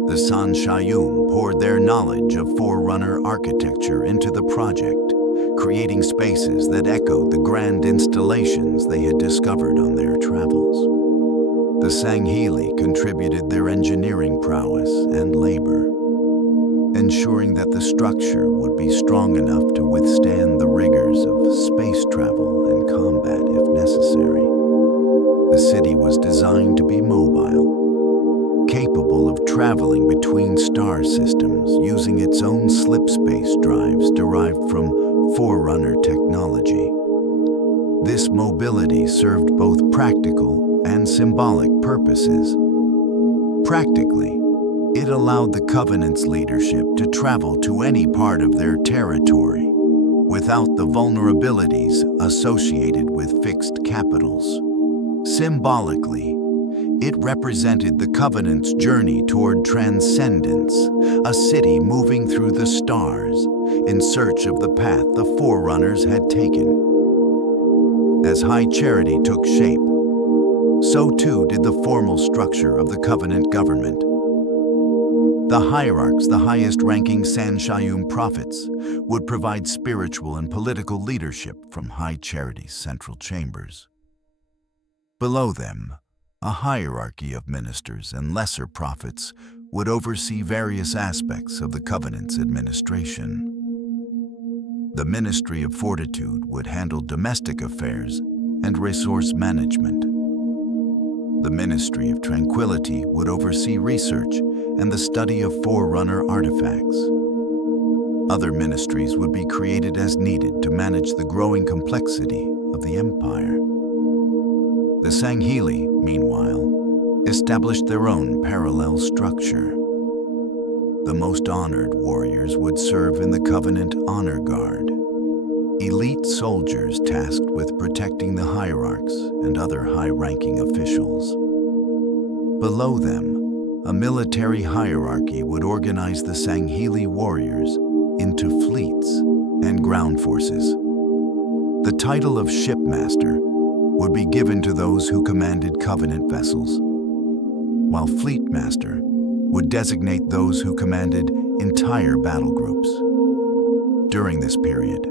The Sanshayum poured their knowledge of Forerunner architecture into the project, creating spaces that echoed the grand installations they had discovered on their travels. The Sangheli contributed their engineering prowess and labor, ensuring that the structure would be strong enough to withstand the rigors of space travel and combat if necessary. The city was designed to be mobile, capable of traveling between star systems using its own slip-space drives derived from Forerunner technology. This mobility served both practical and symbolic purposes. Practically, it allowed the Covenant's leadership to travel to any part of their territory without the vulnerabilities associated with fixed capitals. Symbolically, it represented the Covenant's journey toward transcendence, a city moving through the stars in search of the path the Forerunners had taken. As High Charity took shape, so too did the formal structure of the Covenant government. The hierarchs, the highest-ranking Sanshayum prophets, would provide spiritual and political leadership from High Charity's central chambers. Below them, a hierarchy of ministers and lesser prophets would oversee various aspects of the Covenant's administration. The Ministry of Fortitude would handle domestic affairs and resource management. The Ministry of Tranquility would oversee research and the study of Forerunner artifacts. Other ministries would be created as needed to manage the growing complexity of the Empire. The Sangheli, meanwhile, established their own parallel structure. The most honored warriors would serve in the Covenant Honor Guard, elite soldiers tasked with protecting the hierarchs and other high-ranking officials. Below them, a military hierarchy would organize the Sangheli warriors into fleets and ground forces. The title of shipmaster would be given to those who commanded Covenant vessels, while fleet master would designate those who commanded entire battle groups. During this period,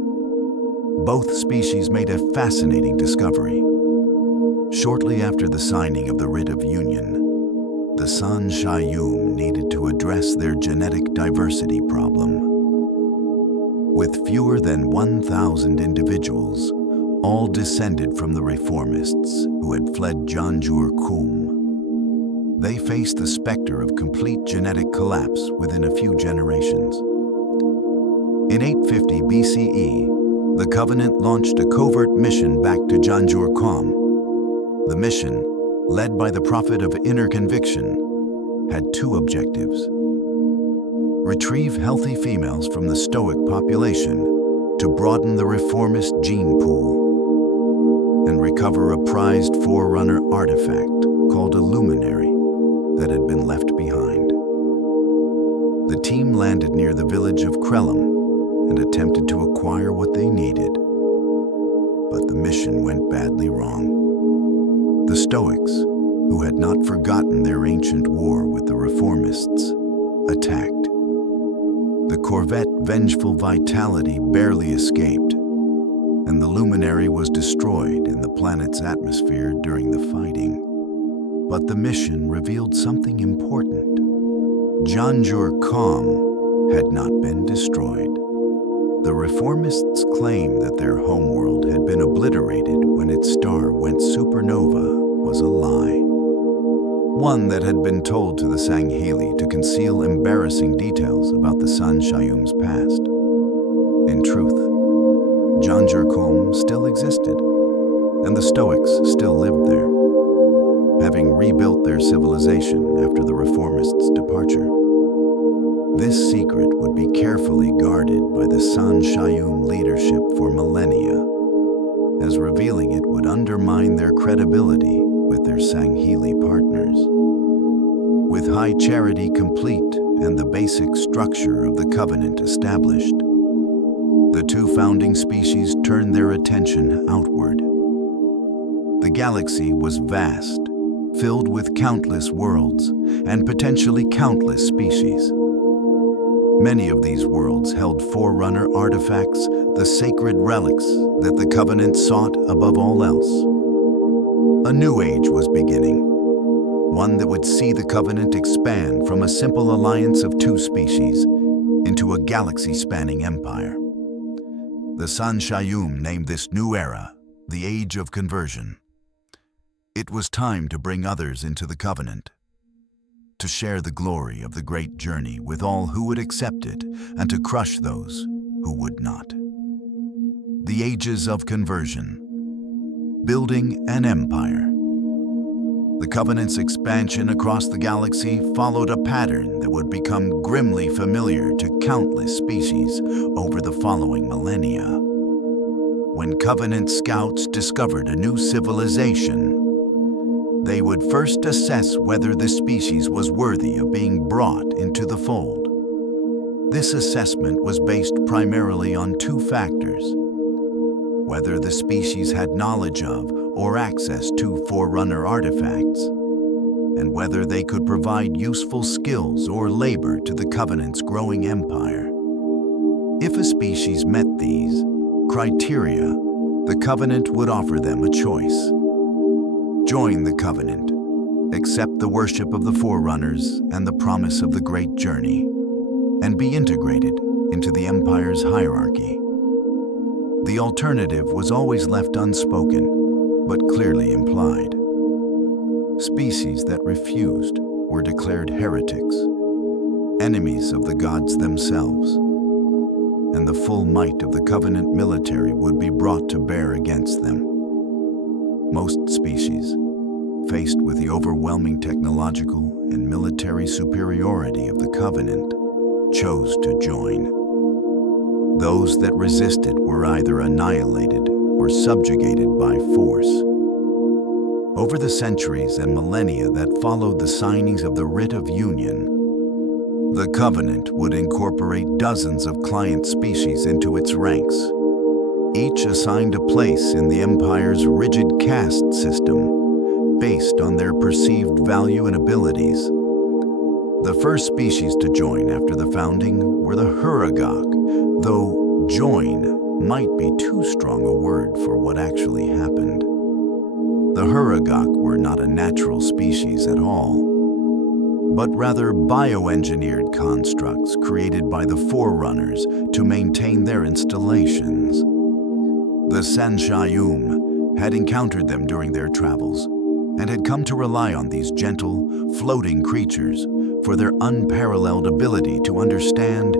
both species made a fascinating discovery. Shortly after the signing of the Writ of Union, the Sanshayum needed to address their genetic diversity problem. With fewer than 1,000 individuals, all descended from the reformists who had fled Janjur Kum, they faced the specter of complete genetic collapse within a few generations. In 850 BCE, the Covenant launched a covert mission back to Janjur Kum. The mission, led by the Prophet of Inner Conviction, had two objectives: retrieve healthy females from the Stoic population to broaden the reformist gene pool, and recover a prized Forerunner artifact called a luminary that had been left behind. The team landed near the village of Krellum and attempted to acquire what they needed. But the mission went badly wrong. The Stoics, who had not forgotten their ancient war with the Reformists, attacked. The corvette Vengeful Vitality barely escaped, and the luminary was destroyed in the planet's atmosphere during the fighting. But the mission revealed something important. Janjur Calm had not been destroyed. The Reformists claim that their homeworld had been obliterated when its star went supernova was a lie. One that had been told to the Sangheli to conceal embarrassing details about the San Shayum's past. In truth, Janjur Calm still existed, and the Stoics still lived there, having rebuilt their civilization after the Reformists' departure. This secret would be carefully guarded by the San Shayum leadership for millennia, as revealing it would undermine their credibility with their Sangheli partners. With High Charity complete and the basic structure of the Covenant established, the two founding species turned their attention outward. The galaxy was vast, filled with countless worlds and potentially countless species. Many of these worlds held Forerunner artifacts, the sacred relics that the Covenant sought above all else. A new age was beginning, one that would see the Covenant expand from a simple alliance of two species into a galaxy-spanning empire. The San Shayum named this new era the Age of Conversion. It was time to bring others into the Covenant, to share the glory of the great journey with all who would accept it, and to crush those who would not. The Ages of Conversion. Building an empire. The Covenant's expansion across the galaxy followed a pattern that would become grimly familiar to countless species over the following millennia. When Covenant scouts discovered a new civilization, they would first assess whether the species was worthy of being brought into the fold. This assessment was based primarily on two factors: whether the species had knowledge of or access to Forerunner artifacts, and whether they could provide useful skills or labor to the Covenant's growing empire. If a species met these criteria, the Covenant would offer them a choice. Join the Covenant, accept the worship of the Forerunners and the promise of the great journey, and be integrated into the Empire's hierarchy. The alternative was always left unspoken, but clearly implied. Species that refused were declared heretics, enemies of the gods themselves, and the full might of the Covenant military would be brought to bear against them. Most species, faced with the overwhelming technological and military superiority of the Covenant, chose to join. Those that resisted were either annihilated or subjugated by force. Over the centuries and millennia that followed the signings of the Writ of Union, the Covenant would incorporate dozens of client species into its ranks, each assigned a place in the Empire's rigid caste system based on their perceived value and abilities. The first species to join after the founding were the Huragok, though join might be too strong a word for what actually happened. The Huragok were not a natural species at all, but rather bioengineered constructs created by the Forerunners to maintain their installations. The San Shayum had encountered them during their travels and had come to rely on these gentle, floating creatures for their unparalleled ability to understand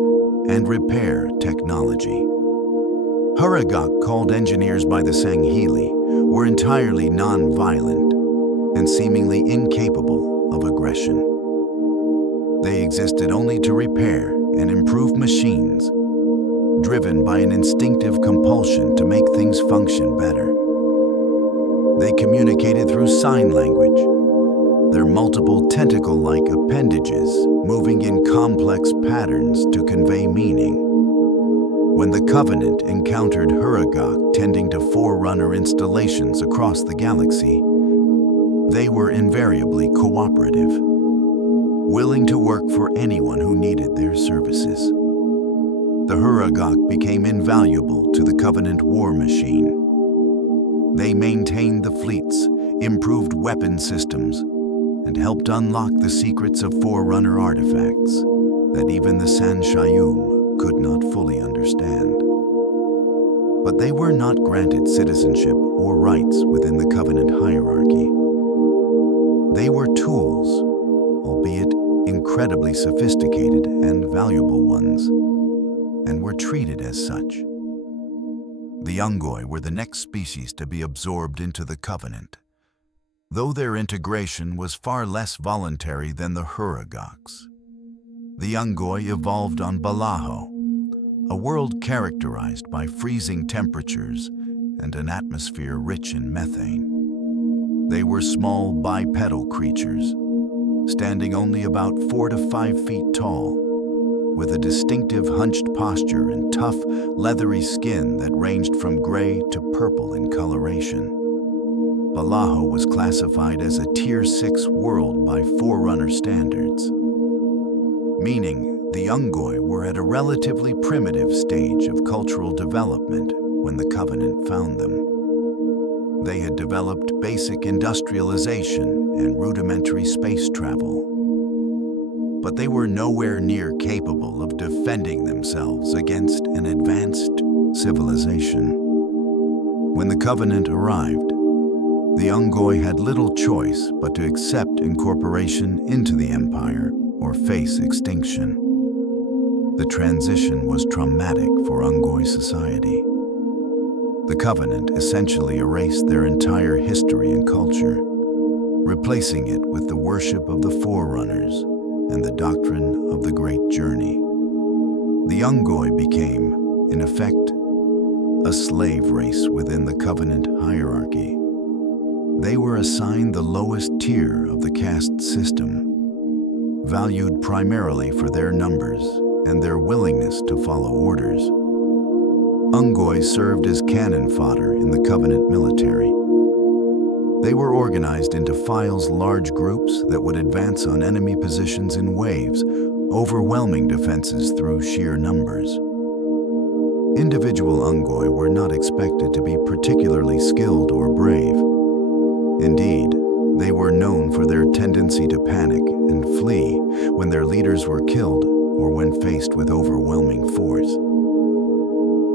and repair technology. Huragok, called engineers by the Sangheli, were entirely non-violent and seemingly incapable of aggression. They existed only to repair and improve machines, driven by an instinctive compulsion to make things function better. They communicated through sign language, their multiple tentacle-like appendages moving in complex patterns to convey meaning. When the Covenant encountered Huragok tending to Forerunner installations across the galaxy, they were invariably cooperative, willing to work for anyone who needed their services. The Huragok became invaluable to the Covenant war machine. They maintained the fleets, improved weapon systems, and helped unlock the secrets of Forerunner artifacts that even the Sanshayum could not fully understand. But they were not granted citizenship or rights within the Covenant hierarchy. They were tools, albeit incredibly sophisticated and valuable ones, and were treated as such. The Ungoi were the next species to be absorbed into the Covenant, though their integration was far less voluntary than the Huragoks. The Ungoi evolved on Balaho, a world characterized by freezing temperatures and an atmosphere rich in methane. They were small bipedal creatures, standing only about 4 to 5 feet tall, with a distinctive hunched posture and tough, leathery skin that ranged from gray to purple in coloration. Balaho was classified as a Tier 6 world by Forerunner standards, meaning the Ungoi were at a relatively primitive stage of cultural development when the Covenant found them. They had developed basic industrialization and rudimentary space travel, but they were nowhere near capable of defending themselves against an advanced civilization. When the Covenant arrived, the Ungoi had little choice but to accept incorporation into the Empire or face extinction. The transition was traumatic for Ungoi society. The Covenant essentially erased their entire history and culture, replacing it with the worship of the Forerunners and the doctrine of the Great Journey. The Ungoi became, in effect, a slave race within the Covenant hierarchy. They were assigned the lowest tier of the caste system, valued primarily for their numbers and their willingness to follow orders. Ungoi served as cannon fodder in the Covenant military. They were organized into files, large groups that would advance on enemy positions in waves, overwhelming defenses through sheer numbers. Individual Ungoi were not expected to be particularly skilled or brave. Indeed, they were known for their tendency to panic and flee when their leaders were killed or when faced with overwhelming force.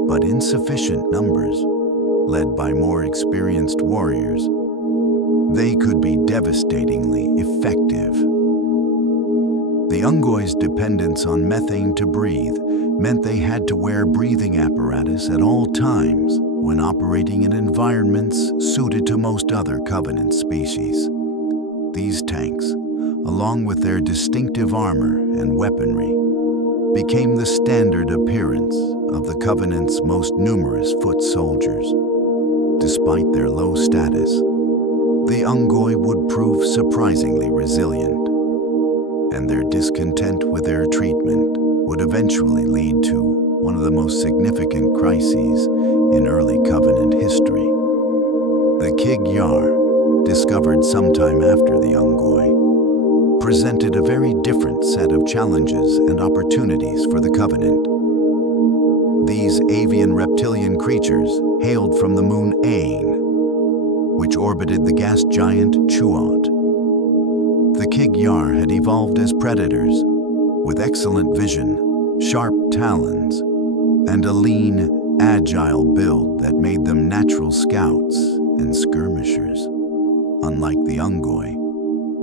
But insufficient numbers, led by more experienced warriors, they could be devastatingly effective. The Ungoi's dependence on methane to breathe meant they had to wear breathing apparatus at all times when operating in environments suited to most other Covenant species. These tanks, along with their distinctive armor and weaponry, became the standard appearance of the Covenant's most numerous foot soldiers. Despite their low status, the Ungoi would prove surprisingly resilient, and their discontent with their treatment would eventually lead to one of the most significant crises in early Covenant history. The Kig-Yar, discovered sometime after the Ungoi, presented a very different set of challenges and opportunities for the Covenant. These avian reptilian creatures hailed from the moon Ain, which orbited the gas giant Chuot. The Kig-Yar had evolved as predators, with excellent vision, sharp talons, and a lean, agile build that made them natural scouts and skirmishers. Unlike the Ungoi,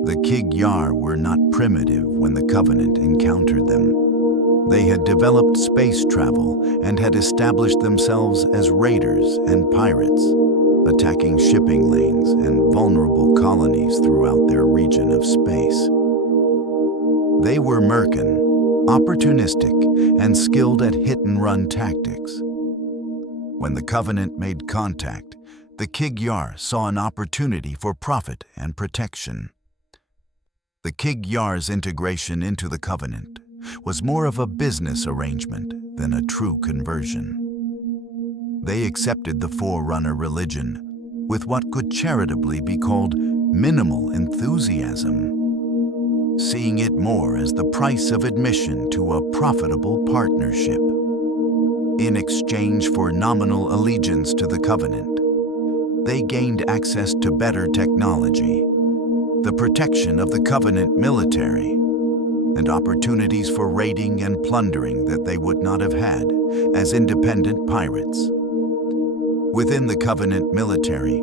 the Kig-Yar were not primitive when the Covenant encountered them. They had developed space travel and had established themselves as raiders and pirates, attacking shipping lanes and vulnerable colonies throughout their region of space. They were merkin, opportunistic, and skilled at hit-and-run tactics. When the Covenant made contact, the Kig-Yar saw an opportunity for profit and protection. The Kig-Yar's integration into the Covenant was more of a business arrangement than a true conversion. They accepted the Forerunner religion with what could charitably be called minimal enthusiasm, seeing it more as the price of admission to a profitable partnership. In exchange for nominal allegiance to the Covenant, they gained access to better technology, the protection of the Covenant military, and opportunities for raiding and plundering that they would not have had as independent pirates. Within the Covenant military,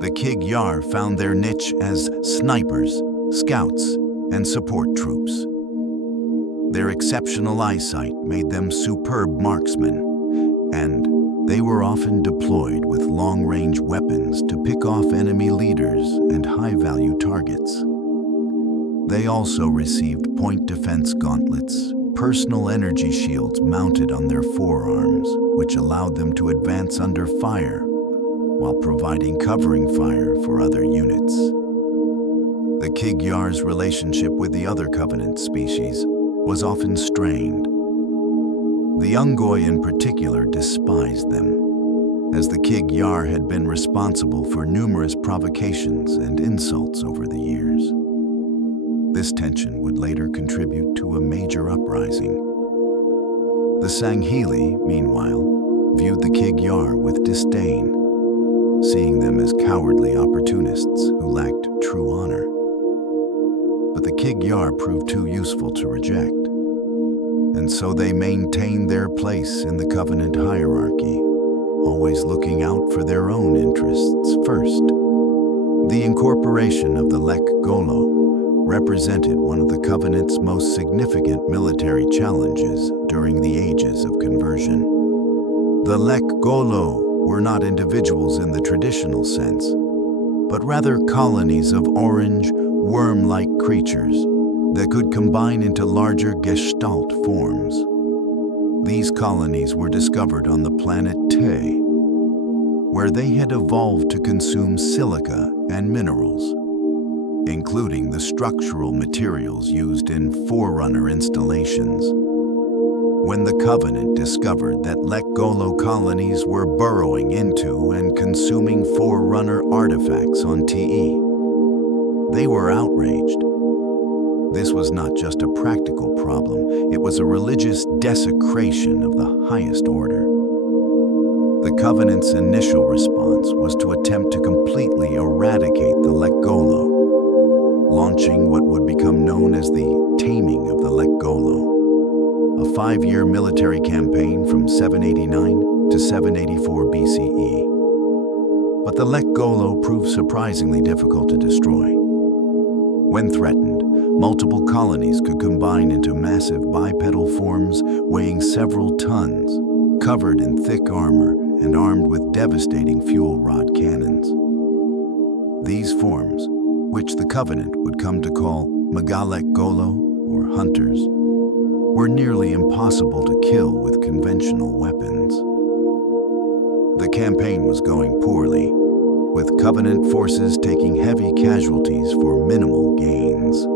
the Kig-Yar found their niche as snipers, scouts, and support troops. Their exceptional eyesight made them superb marksmen, and they were often deployed with long-range weapons to pick off enemy leaders and high-value targets. They also received point defense gauntlets, personal energy shields mounted on their forearms, which allowed them to advance under fire while providing covering fire for other units. The Kig-Yar's relationship with the other Covenant species was often strained. The Ungoi in particular despised them, as the Kig-Yar had been responsible for numerous provocations and insults over the years. This tension would later contribute to a major uprising. The Sanghili, meanwhile, viewed the Kig-Yar with disdain, seeing them as cowardly opportunists who lacked true honor. But the Kig-Yar proved too useful to reject, and so they maintained their place in the Covenant hierarchy, always looking out for their own interests first. The incorporation of the Lek Golo represented one of the Covenant's most significant military challenges during the ages of conversion. The Lek Golo were not individuals in the traditional sense, but rather colonies of orange, worm-like creatures that could combine into larger gestalt forms. These colonies were discovered on the planet Te, where they had evolved to consume silica and minerals, including the structural materials used in Forerunner installations. When the Covenant discovered that Lek Golo colonies were burrowing into and consuming Forerunner artifacts on Te, they were outraged. This was not just a practical problem, it was a religious desecration of the highest order. The Covenant's initial response was to attempt to completely eradicate the Lek Golo, launching what would become known as the Taming of the Lek Golo, a 5-year military campaign from 789 to 784 BCE. But the Lek Golo proved surprisingly difficult to destroy. When threatened, multiple colonies could combine into massive bipedal forms weighing several tons, covered in thick armor and armed with devastating fuel rod cannons. These forms, which the Covenant would come to call Magalek Golo, or hunters, were nearly impossible to kill with conventional weapons. The campaign was going poorly, with Covenant forces taking heavy casualties for minimal gains.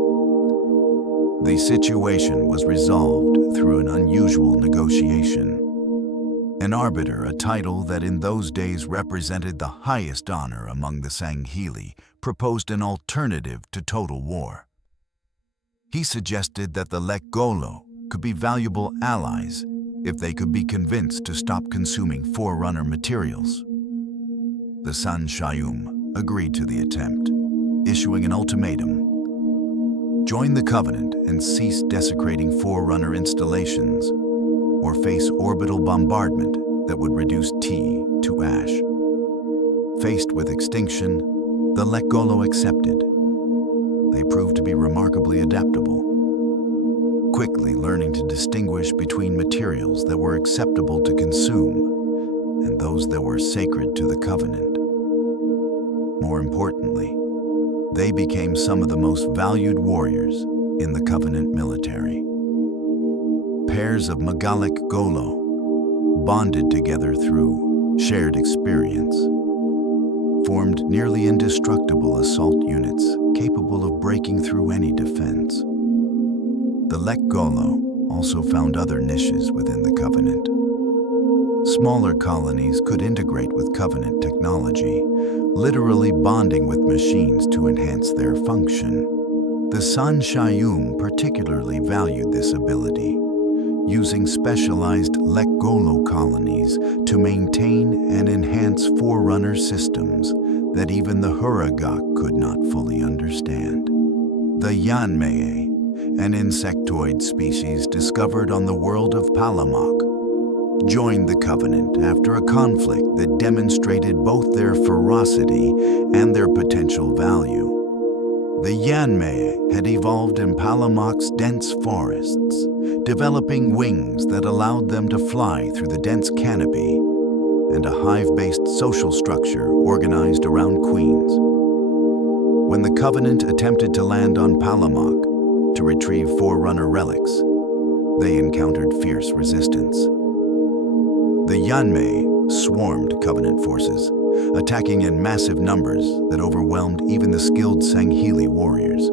The situation was resolved through an unusual negotiation. An arbiter, a title that in those days represented the highest honor among the Sanghili, proposed an alternative to total war. He suggested that the Lek Golo could be valuable allies if they could be convinced to stop consuming Forerunner materials. The San Shayum agreed to the attempt, issuing an ultimatum: join the Covenant and cease desecrating Forerunner installations, or face orbital bombardment that would reduce Te to ash. Faced with extinction, the Lek Golo accepted. They proved to be remarkably adaptable, quickly learning to distinguish between materials that were acceptable to consume and those that were sacred to the Covenant. More importantly, they became some of the most valued warriors in the Covenant military. Pairs of Magalek Golo bonded together through shared experience. formed nearly indestructible assault units capable of breaking through any defense. The Lekgolo also found other niches within the Covenant. Smaller colonies could integrate with Covenant technology, literally bonding with machines to enhance their function. The San Shayum particularly valued this ability, using specialized Lekgolo colonies to maintain and enhance Forerunner systems that even the Huragok could not fully understand. The Yanmei, an insectoid species discovered on the world of Palamok, joined the Covenant after a conflict that demonstrated both their ferocity and their potential value. The Yanmei had evolved in Palamok's dense forests, developing wings that allowed them to fly through the dense canopy, and a hive-based social structure organized around queens. When the Covenant attempted to land on Palamok to retrieve Forerunner relics, they encountered fierce resistance. The Yanmei swarmed Covenant forces, attacking in massive numbers that overwhelmed even the skilled Sanghili warriors.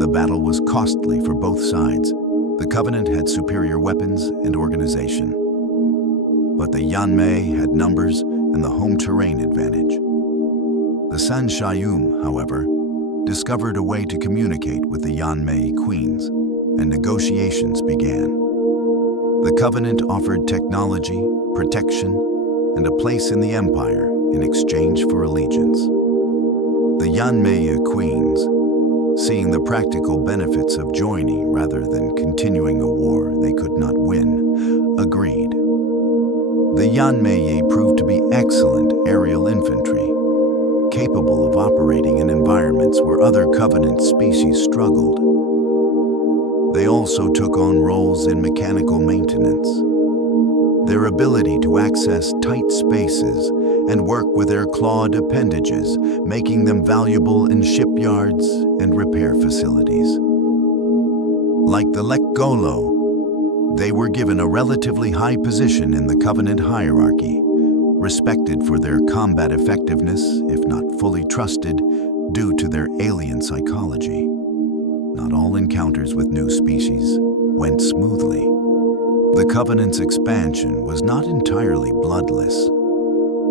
The battle was costly for both sides. The Covenant had superior weapons and organization, but the Yanmei had numbers and the home terrain advantage. The San Shayum, however, discovered a way to communicate with the Yanmei queens, and negotiations began. The Covenant offered technology, protection, and a place in the Empire in exchange for allegiance. The Yanmei queens, seeing the practical benefits of joining rather than continuing a war they could not win, agreed. The Yanmei proved to be excellent aerial infantry, capable of operating in environments where other Covenant species struggled. They also took on roles in mechanical maintenance. Their ability to access tight spaces and work with their clawed appendages, making them valuable in shipyards and repair facilities. Like the Lekgolo, they were given a relatively high position in the Covenant hierarchy, respected for their combat effectiveness, if not fully trusted, due to their alien psychology. Not all encounters with new species went smoothly. The Covenant's expansion was not entirely bloodless,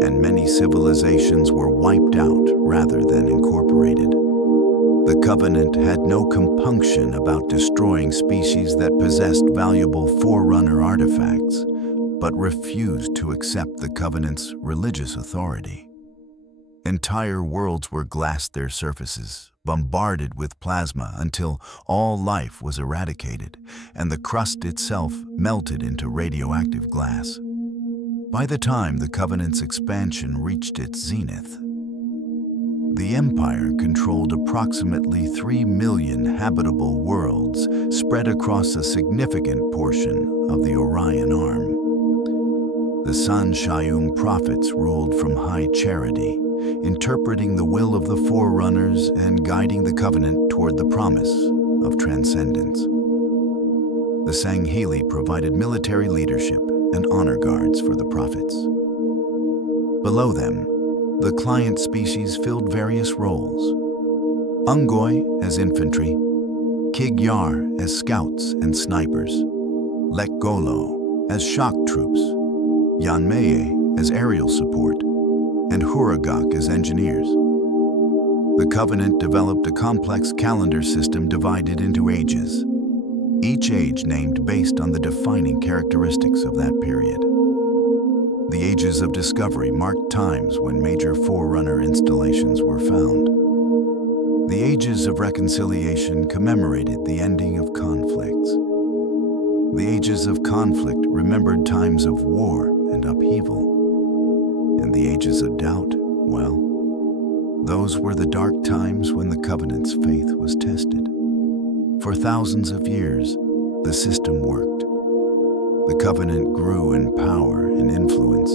and many civilizations were wiped out rather than incorporated. The Covenant had no compunction about destroying species that possessed valuable Forerunner artifacts, but refused to accept the Covenant's religious authority. Entire worlds were glassed their surfaces, bombarded with plasma until all life was eradicated, and the crust itself melted into radioactive glass. By the time the Covenant's expansion reached its zenith, the Empire controlled approximately 3 million habitable worlds spread across a significant portion of the Orion Arm. The San Shayum prophets ruled from high charity, interpreting the will of the Forerunners and guiding the Covenant toward the promise of transcendence. The Sanghili provided military leadership and honor guards for the prophets. Below them, the client species filled various roles. Ungoi as infantry, Kigyar as scouts and snipers, Lekgolo as shock troops, Yanmei as aerial support, and Huragok as engineers. The Covenant developed a complex calendar system divided into ages, each age named based on the defining characteristics of that period. The Ages of Discovery marked times when major Forerunner installations were found. The Ages of Reconciliation commemorated the ending of conflicts. The Ages of Conflict remembered times of war and upheaval. And the Ages of Doubt, well, those were the dark times when the Covenant's faith was tested. For thousands of years, the system worked. The Covenant grew in power and influence,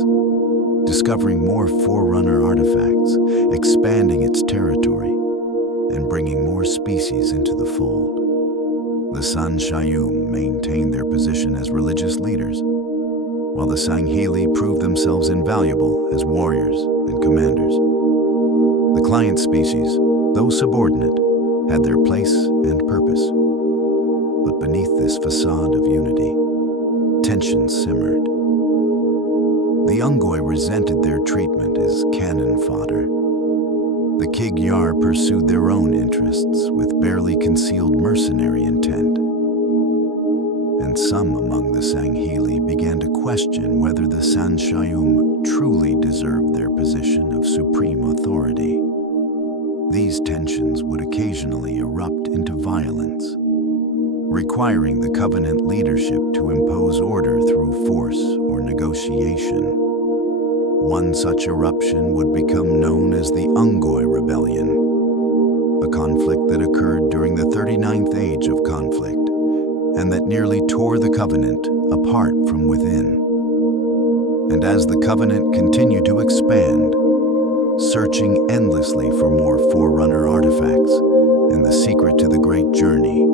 discovering more Forerunner artifacts, expanding its territory, and bringing more species into the fold. The San Shayum maintained their position as religious leaders, while the Sanghili proved themselves invaluable as warriors and commanders. The client species, though subordinate, had their place and purpose. But beneath this facade of unity, tension simmered. The Ungoi resented their treatment as cannon fodder. The Kig-Yar pursued their own interests with barely concealed mercenary intent. And some among the Sangheili began to question whether the Sanshayum truly deserved their position of supreme authority. These tensions would occasionally erupt into violence, requiring the Covenant leadership to impose order through force or negotiation. One such eruption would become known as the Ungoi Rebellion, a conflict that occurred during the 39th Age of Conflict, and that nearly tore the Covenant apart from within. And as the Covenant continued to expand, searching endlessly for more Forerunner artifacts and the secret to the Great Journey,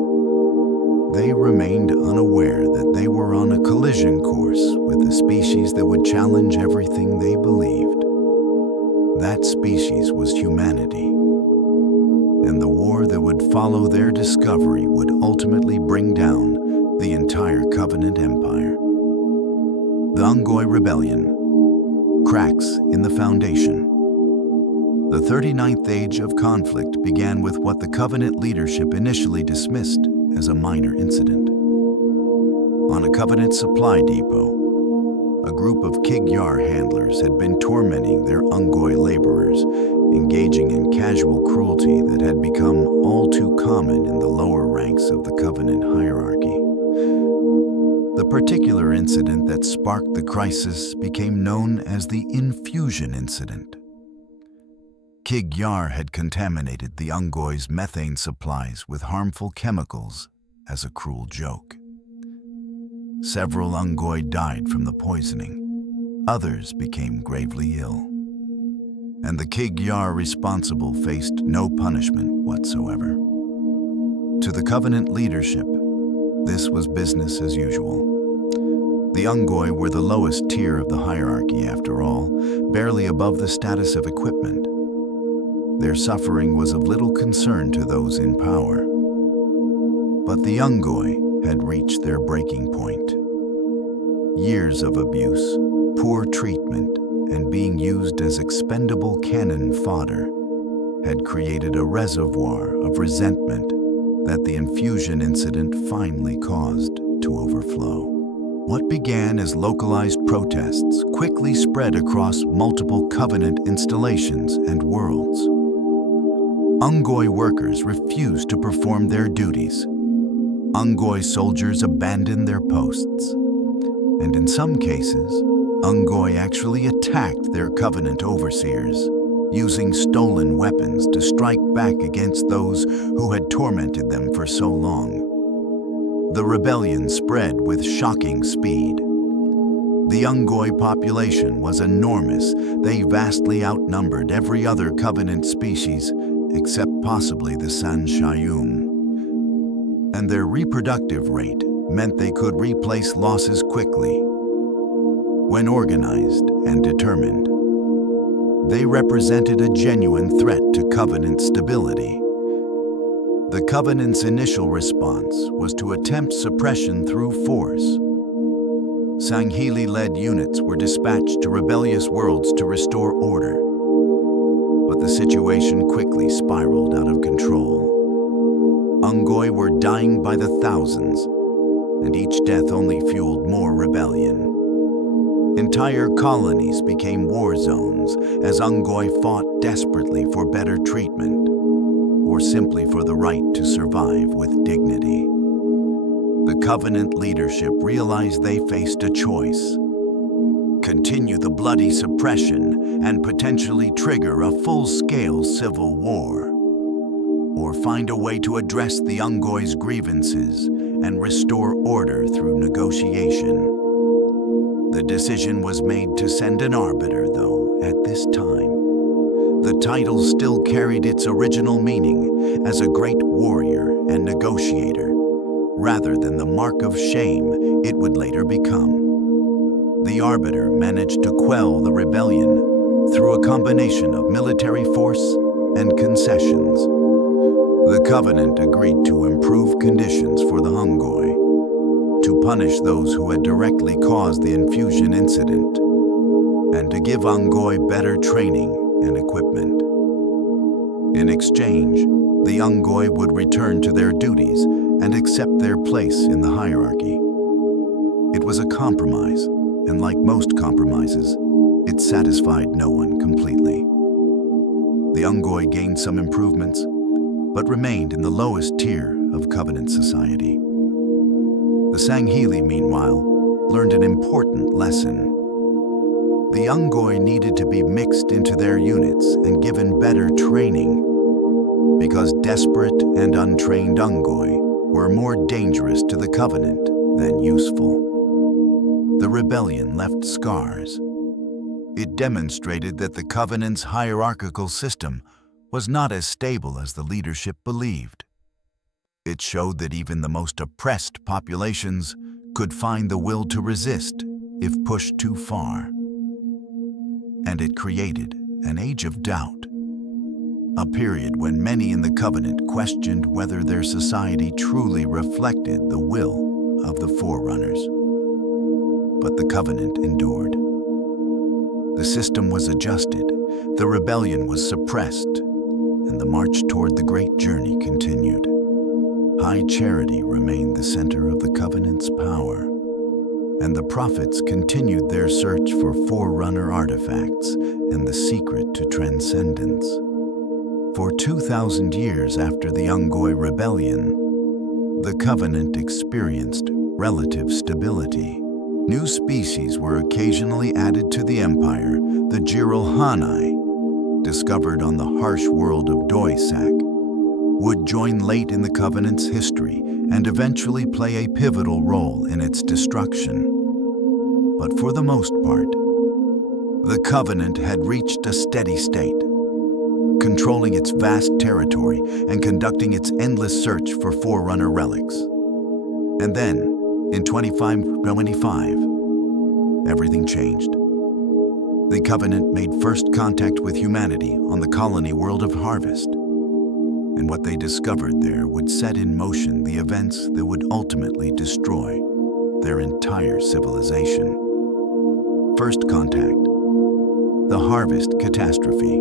they remained unaware that they were on a collision course with a species that would challenge everything they believed. That species was humanity, and the war that would follow their discovery would ultimately bring down the entire Covenant Empire. The Ungoi Rebellion, cracks in the foundation. The 39th Age of Conflict began with what the Covenant leadership initially dismissed as a minor incident. On a Covenant supply depot, a group of Kig-Yar handlers had been tormenting their Ungoi laborers, engaging in casual cruelty that had become all too common in the lower ranks of the Covenant hierarchy. The particular incident that sparked the crisis became known as the Infusion Incident. Kig-Yar had contaminated the Ungoi's methane supplies with harmful chemicals as a cruel joke. Several Ungoi died from the poisoning. Others became gravely ill. And the Kig-Yar responsible faced no punishment whatsoever. To the Covenant leadership, this was business as usual. The Ungoi were the lowest tier of the hierarchy after all, barely above the status of equipment. Their suffering was of little concern to those in power. But the Ungoi had reached their breaking point. Years of abuse, poor treatment, and being used as expendable cannon fodder had created a reservoir of resentment that the infusion incident finally caused to overflow. What began as localized protests quickly spread across multiple Covenant installations and worlds. Ungoi workers refused to perform their duties. Ungoi soldiers abandoned their posts. And in some cases, Ungoi actually attacked their Covenant overseers, using stolen weapons to strike back against those who had tormented them for so long. The rebellion spread with shocking speed. The Ungoi population was enormous. They vastly outnumbered every other Covenant species, except possibly the Sanshayum. And their reproductive rate meant they could replace losses quickly. When organized and determined, they represented a genuine threat to Covenant stability. The Covenant's initial response was to attempt suppression through force. Sangheili-led units were dispatched to rebellious worlds to restore order. But the situation quickly spiraled out of control. Ungoi were dying by the thousands, and each death only fueled more rebellion. Entire colonies became war zones as Ungoi fought desperately for better treatment, or simply for the right to survive with dignity. The Covenant leadership realized they faced a choice: continue the bloody suppression and potentially trigger a full-scale civil war, or find a way to address the Ungoi's grievances and restore order through negotiation. The decision was made to send an arbiter, though, at this time. The title still carried its original meaning as a great warrior and negotiator, rather than the mark of shame it would later become. The arbiter managed to quell the rebellion through a combination of military force and concessions. The Covenant agreed to improve conditions for the Ungoi, to punish those who had directly caused the infusion incident, and to give Ungoi better training and equipment. In exchange, the Ungoi would return to their duties and accept their place in the hierarchy. It was a compromise, and like most compromises, it satisfied no one completely. The Ungoi gained some improvements, but remained in the lowest tier of Covenant society. The Sanghili, meanwhile, learned an important lesson. The Ungoi needed to be mixed into their units and given better training, because desperate and untrained Ungoi were more dangerous to the Covenant than useful. The rebellion left scars. It demonstrated that the Covenant's hierarchical system was not as stable as the leadership believed. It showed that even the most oppressed populations could find the will to resist if pushed too far. And it created an age of doubt, a period when many in the Covenant questioned whether their society truly reflected the will of the Forerunners. But the Covenant endured. The system was adjusted, the rebellion was suppressed, and the march toward the great journey continued. High charity remained the center of the Covenant's power, and the prophets continued their search for Forerunner artifacts and the secret to transcendence. For 2,000 years after the Ungoi rebellion, the Covenant experienced relative stability. New species were occasionally added to the empire. The Jiralhanai, discovered on the harsh world of Doisak, would join late in the Covenant's history and eventually play a pivotal role in its destruction. But for the most part, the Covenant had reached a steady state, controlling its vast territory and conducting its endless search for Forerunner relics. And then, in 2525, everything changed. The Covenant made first contact with humanity on the colony world of Harvest, and what they discovered there would set in motion the events that would ultimately destroy their entire civilization. First contact, the Harvest catastrophe.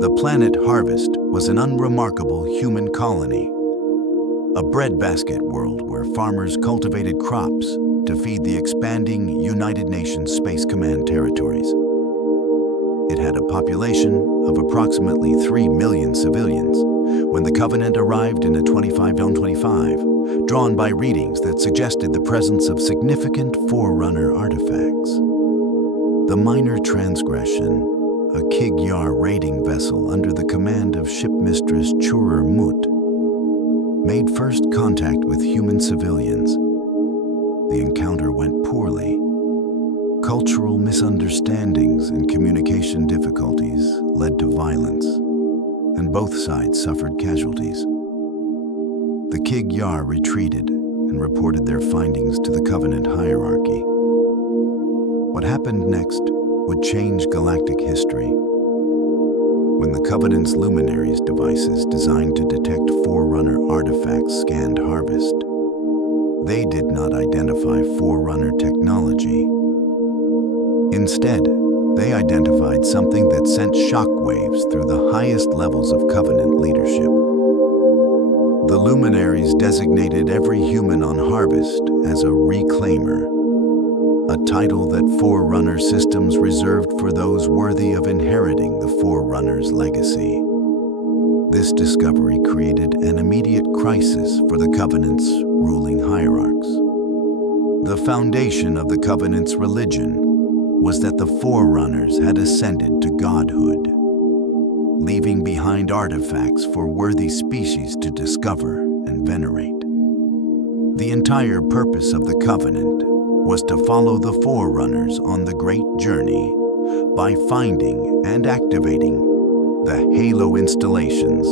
The planet Harvest was an unremarkable human colony, a breadbasket world where farmers cultivated crops to feed the expanding United Nations Space Command territories. It had a population of approximately 3 million civilians when the Covenant arrived in a 25-25, drawn by readings that suggested the presence of significant Forerunner artifacts. The minor transgression, a Kigyar raiding vessel under the command of shipmistress Churer Mut, made first contact with human civilians. The encounter went poorly. Cultural misunderstandings and communication difficulties led to violence, and both sides suffered casualties. The Kigyar retreated and reported their findings to the Covenant hierarchy. What happened next would change galactic history. When the Covenant's luminaries' devices designed to detect Forerunner artifacts scanned Harvest, they did not identify Forerunner technology. Instead, they identified something that sent shockwaves through the highest levels of Covenant leadership. The luminaries designated every human on Harvest as a reclaimer, a title that Forerunner systems reserved for those worthy of inheriting the Forerunner's legacy. This discovery created an immediate crisis for the Covenant's ruling hierarchs. The foundation of the Covenant's religion was that the Forerunners had ascended to godhood, leaving behind artifacts for worthy species to discover and venerate. The entire purpose of the Covenant was to follow the Forerunners on the great journey by finding and activating the halo installations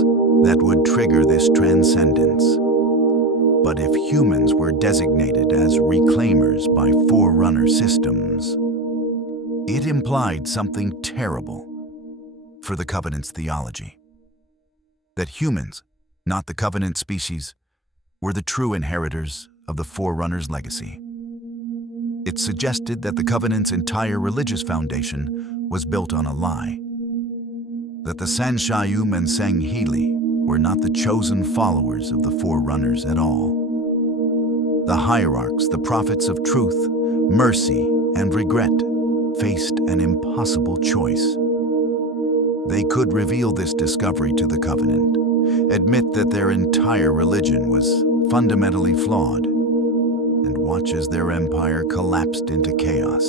that would trigger this transcendence. But if humans were designated as reclaimers by Forerunner systems, it implied something terrible for the Covenant's theology. that humans, not the Covenant species, were the true inheritors of the Forerunner's legacy. It suggested that the Covenant's entire religious foundation was built on a lie, that the Sanshayum and Sanghili were not the chosen followers of the Forerunners at all. The hierarchs, the prophets of truth, mercy, and regret, faced an impossible choice. They could reveal this discovery to the Covenant, admit that their entire religion was fundamentally flawed, and watch as their empire collapsed into chaos.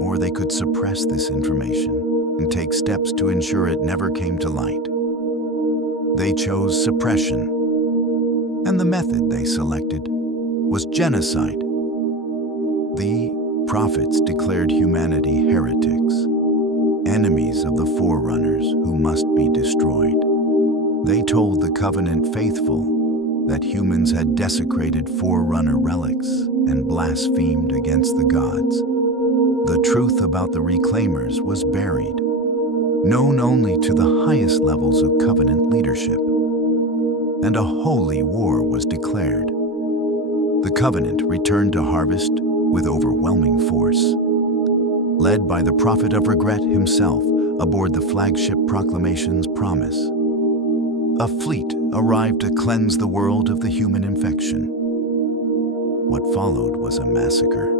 Or they could suppress this information and take steps to ensure it never came to light. They chose suppression, and the method they selected was genocide. The prophets declared humanity heretics, enemies of the Forerunners who must be destroyed. They told the Covenant faithful that humans had desecrated Forerunner relics and blasphemed against the gods. The truth about the Reclaimers was buried, known only to the highest levels of Covenant leadership, and a holy war was declared. The Covenant returned to Harvest with overwhelming force, led by the Prophet of Regret himself aboard the flagship Proclamation's Promise. A fleet arrived to cleanse the world of the human infection. What followed was a massacre.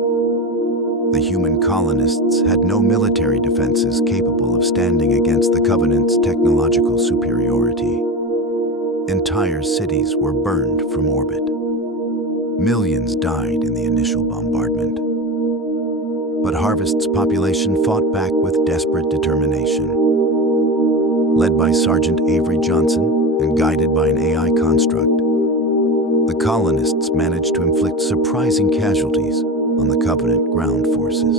The human colonists had no military defenses capable of standing against the Covenant's technological superiority. Entire cities were burned from orbit. Millions died in the initial bombardment. But Harvest's population fought back with desperate determination. Led by Sergeant Avery Johnson and guided by an AI construct, the colonists managed to inflict surprising casualties on the Covenant ground forces.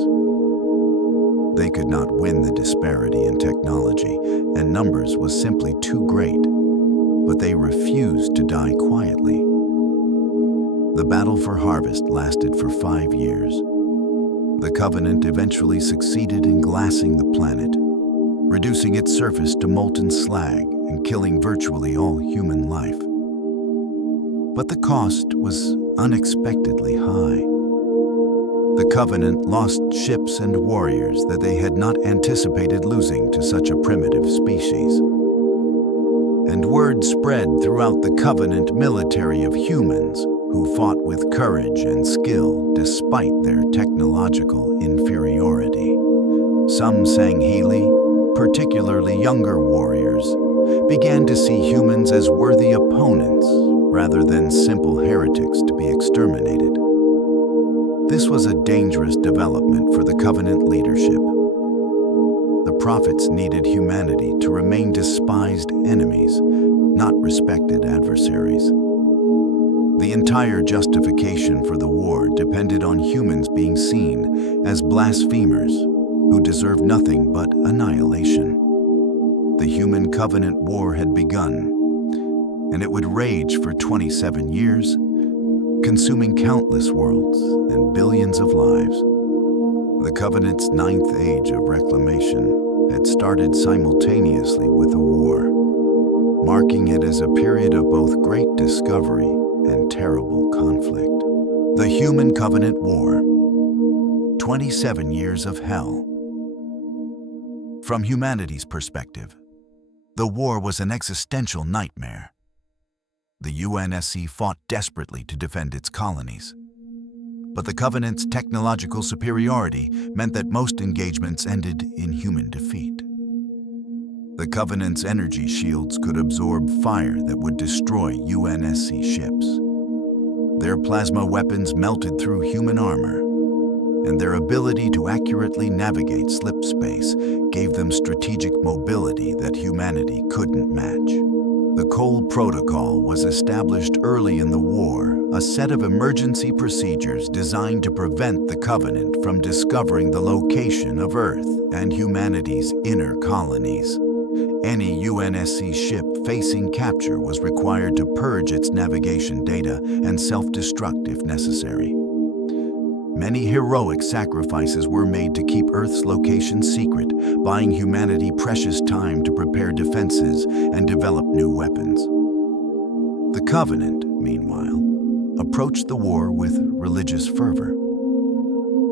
They could not win the disparity in technology, and numbers was simply too great, but they refused to die quietly. The battle for Harvest lasted for 5 years. The Covenant eventually succeeded in glassing the planet, reducing its surface to molten slag and killing virtually all human life. But the cost was unexpectedly high. The Covenant lost ships and warriors that they had not anticipated losing to such a primitive species. And word spread throughout the Covenant military of humans who fought with courage and skill despite their technological inferiority. Some Sanghili, particularly younger warriors, began to see humans as worthy opponents rather than simple heretics to be exterminated. This was a dangerous development for the Covenant leadership. The prophets needed humanity to remain despised enemies, not respected adversaries. The entire justification for the war depended on humans being seen as blasphemers who deserved nothing but annihilation. The human Covenant war had begun, and it would rage for 27 years, consuming countless worlds and billions of lives. The Covenant's 9th age of reclamation had started simultaneously with the war, marking it as a period of both great discovery and terrible conflict. The Human Covenant War, 27 years of hell. From humanity's perspective, the war was an existential nightmare. The UNSC fought desperately to defend its colonies, but the Covenant's technological superiority meant that most engagements ended in human defeat. The Covenant's energy shields could absorb fire that would destroy UNSC ships. Their plasma weapons melted through human armor, and their ability to accurately navigate slip space gave them strategic mobility that humanity couldn't match. The Cole Protocol was established early in the war, a set of emergency procedures designed to prevent the Covenant from discovering the location of Earth and humanity's inner colonies. Any UNSC ship facing capture was required to purge its navigation data and self-destruct if necessary. Many heroic sacrifices were made to keep Earth's location secret, buying humanity precious time to prepare defenses and develop new weapons. The Covenant, meanwhile, approached the war with religious fervor.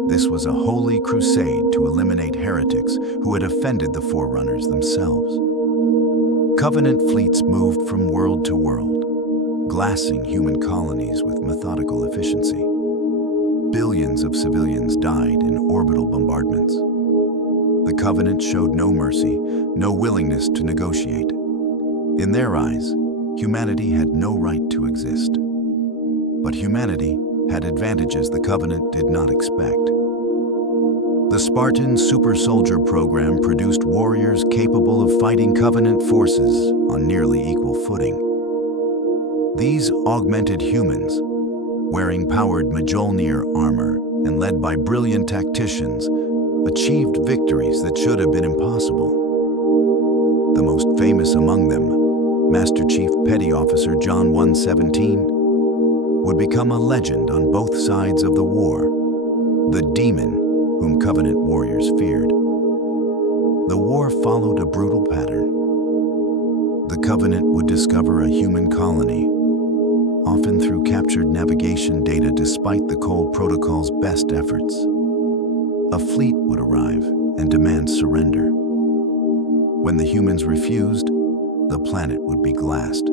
This was a holy crusade to eliminate heretics who had offended the Forerunners themselves. Covenant fleets moved from world to world, glassing human colonies with methodical efficiency. Billions of civilians died in orbital bombardments. The Covenant showed no mercy, no willingness to negotiate. In their eyes, humanity had no right to exist. But humanity had advantages the Covenant did not expect. The Spartan super soldier program produced warriors capable of fighting Covenant forces on nearly equal footing. These augmented humans, wearing powered Mjolnir armor and led by brilliant tacticians, achieved victories that should have been impossible. The most famous among them, Master Chief Petty Officer John 117, would become a legend on both sides of the war, the demon whom Covenant warriors feared. The war followed a brutal pattern. The Covenant would discover a human colony, often through captured navigation data despite the Cold Protocol's best efforts. A fleet would arrive and demand surrender. When the humans refused, the planet would be glassed.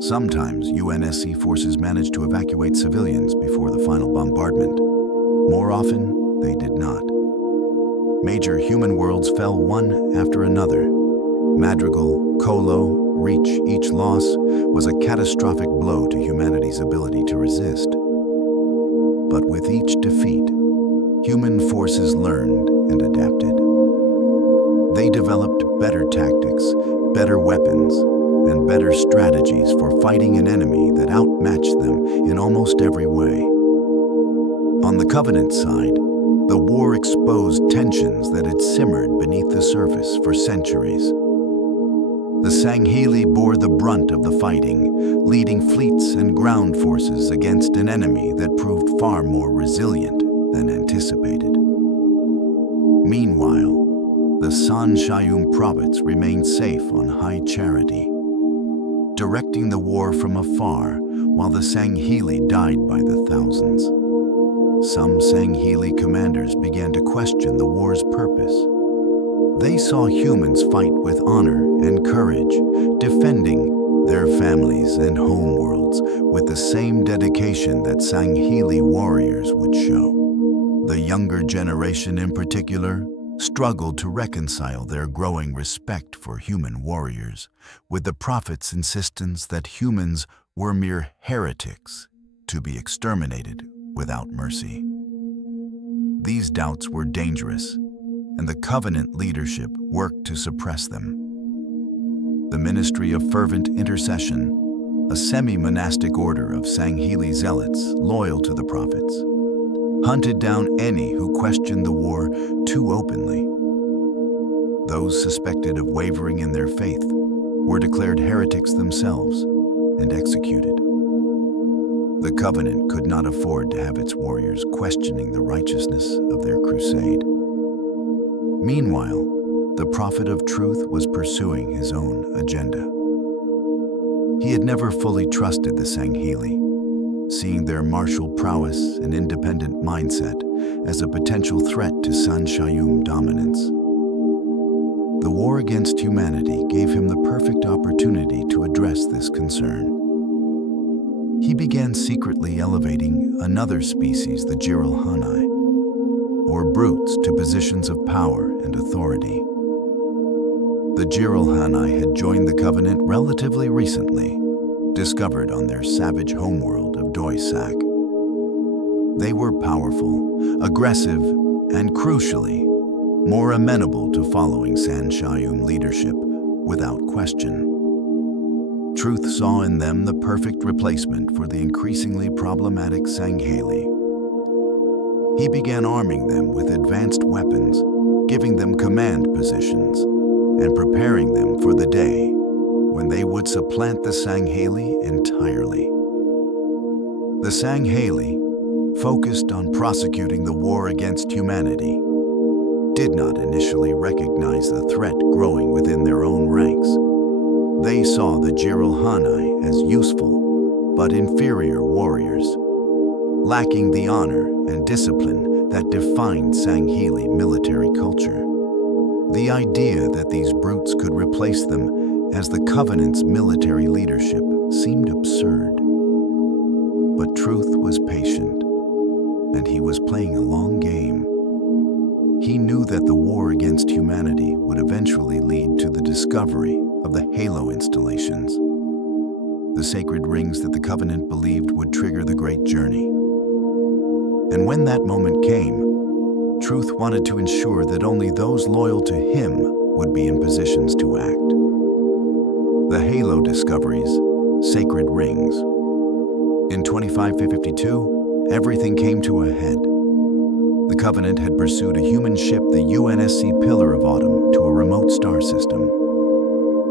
Sometimes UNSC forces managed to evacuate civilians before the final bombardment. More often, they did not. Major human worlds fell one after another. Madrigal, Colo, Reach, each loss was a catastrophic blow to humanity's ability to resist. But with each defeat, human forces learned and adapted. They developed better tactics, better weapons, and better strategies for fighting an enemy that outmatched them in almost every way. On the Covenant side, the war exposed tensions that had simmered beneath the surface for centuries. The Sangheli bore the brunt of the fighting, leading fleets and ground forces against an enemy that proved far more resilient than anticipated. Meanwhile, the San Shayum prophets remained safe on High Charity, directing the war from afar while the Sangheli died by the thousands. Some Sangheli commanders began to question the war's purpose. They saw humans fight with honor and courage, defending their families and homeworlds with the same dedication that Sangheli warriors would show. The younger generation in particular struggled to reconcile their growing respect for human warriors with the prophet's insistence that humans were mere heretics to be exterminated without mercy. These doubts were dangerous, and the Covenant leadership worked to suppress them. The Ministry of Fervent Intercession, a semi-monastic order of Sangheli zealots loyal to the prophets, hunted down any who questioned the war too openly. Those suspected of wavering in their faith were declared heretics themselves and executed. The Covenant could not afford to have its warriors questioning the righteousness of their crusade. Meanwhile, the prophet of truth was pursuing his own agenda. He had never fully trusted the Sangheli, seeing their martial prowess and independent mindset as a potential threat to San Shayum dominance. The war against humanity gave him the perfect opportunity to address this concern. He began secretly elevating another species, the Jiralhanai, or brutes, to positions of power and authority. The Jiralhanai had joined the Covenant relatively recently, discovered on their savage homeworld of Doisak. They were powerful, aggressive, and crucially, more amenable to following San Shayum leadership without question. Truth saw in them the perfect replacement for the increasingly problematic Sangheli. He began arming them with advanced weapons, giving them command positions, and preparing them for the day when they would supplant the Sangheli entirely. The Sangheli, focused on prosecuting the war against humanity, did not initially recognize the threat growing within their own ranks. They saw the Jiralhanae as useful but inferior warriors, lacking the honor and discipline that defined Sangheili military culture. The idea that these brutes could replace them as the Covenant's military leadership seemed absurd. But Truth was patient, and he was playing a long game. He knew that the war against humanity would eventually lead to the discovery of the Halo installations, the sacred rings that the Covenant believed would trigger the Great Journey. And when that moment came, Truth wanted to ensure that only those loyal to him would be in positions to act. The Halo discoveries, sacred rings. In 2552, everything came to a head. The Covenant had pursued a human ship, the UNSC Pillar of Autumn, to a remote star system.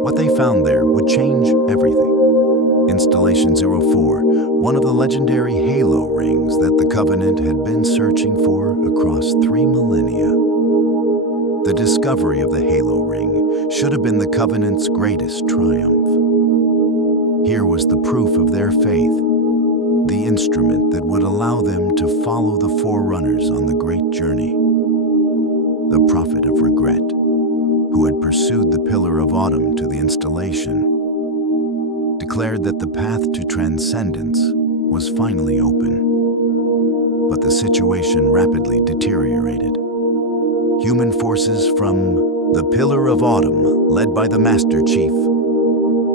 What they found there would change everything. Installation 04, one of the legendary Halo rings that the Covenant had been searching for across 3 millennia. The discovery of the Halo ring should have been the Covenant's greatest triumph. Here was the proof of their faith, the instrument that would allow them to follow the Forerunners on the Great Journey. The Prophet of Regret, who had pursued the Pillar of Autumn to the installation, declared that the path to transcendence was finally open. But the situation rapidly deteriorated. Human forces from the Pillar of Autumn, led by the Master Chief,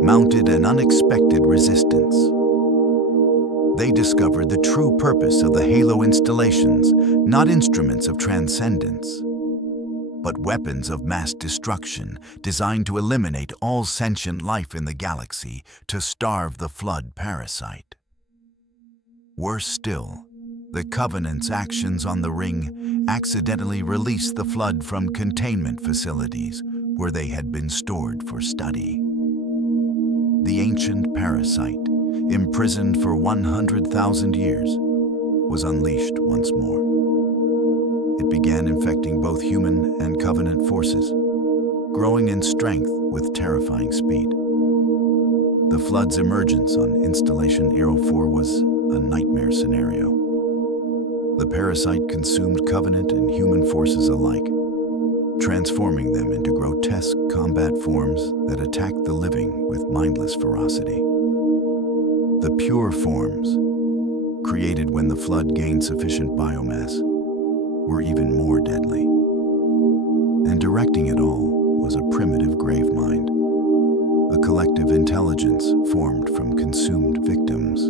mounted an unexpected resistance. They discovered the true purpose of the Halo installations, not instruments of transcendence, but weapons of mass destruction designed to eliminate all sentient life in the galaxy to starve the Flood parasite. Worse still, the Covenant's actions on the ring accidentally released the Flood from containment facilities where they had been stored for study. The ancient parasite, imprisoned for 100,000 years, was unleashed once more. It began infecting both human and Covenant forces, growing in strength with terrifying speed. The Flood's emergence on Installation 04 was a nightmare scenario. The parasite consumed Covenant and human forces alike, transforming them into grotesque combat forms that attacked the living with mindless ferocity. The pure forms, created when the Flood gained sufficient biomass, were even more deadly. And directing it all was a primitive grave mind, a collective intelligence formed from consumed victims.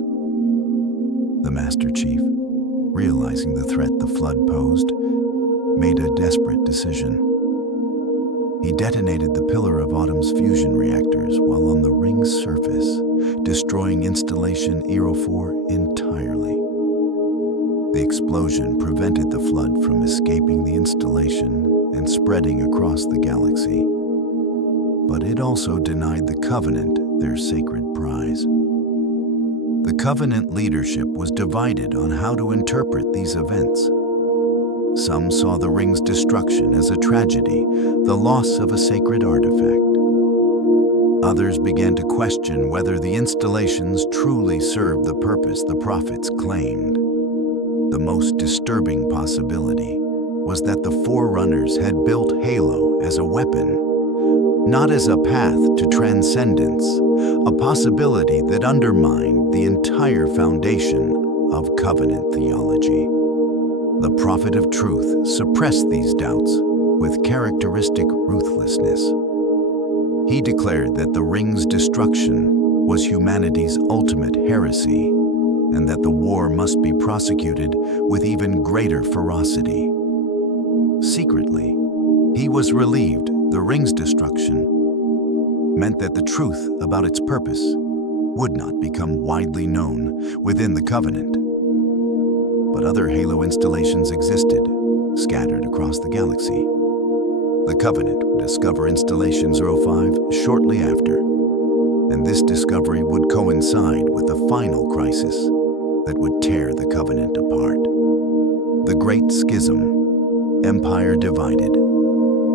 The Master Chief, realizing the threat the Flood posed, made a desperate decision. He detonated the Pillar of Autumn's fusion reactors while on the ring's surface, destroying Installation 04 entirely. The explosion prevented the Flood from escaping the installation and spreading across the galaxy. But it also denied the Covenant their sacred prize. The Covenant leadership was divided on how to interpret these events. Some saw the ring's destruction as a tragedy, the loss of a sacred artifact. Others began to question whether the installations truly served the purpose the prophets claimed. The most disturbing possibility was that the Forerunners had built Halo as a weapon, not as a path to transcendence, a possibility that undermined the entire foundation of Covenant theology. The Prophet of Truth suppressed these doubts with characteristic ruthlessness. He declared that the ring's destruction was humanity's ultimate heresy, and that the war must be prosecuted with even greater ferocity. Secretly, he was relieved the ring's destruction meant that the truth about its purpose would not become widely known within the Covenant. But other Halo installations existed, scattered across the galaxy. The Covenant would discover Installation 05 shortly after, and this discovery would coincide with the final crisis, that would tear the covenant apart. The Great Schism, empire divided.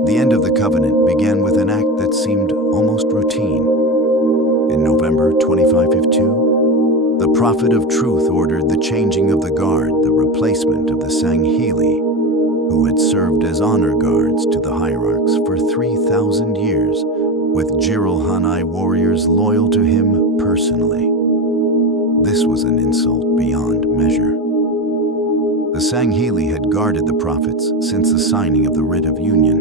The end of the covenant began with an act that seemed almost routine. In November 2552, the prophet of truth ordered the changing of the guard, the replacement of the Sangheli, who had served as honor guards to the hierarchs for 3,000 years, with Jiralhanai warriors loyal to him personally. This was an insult beyond measure. The Sangheli had guarded the prophets since the signing of the Writ of Union.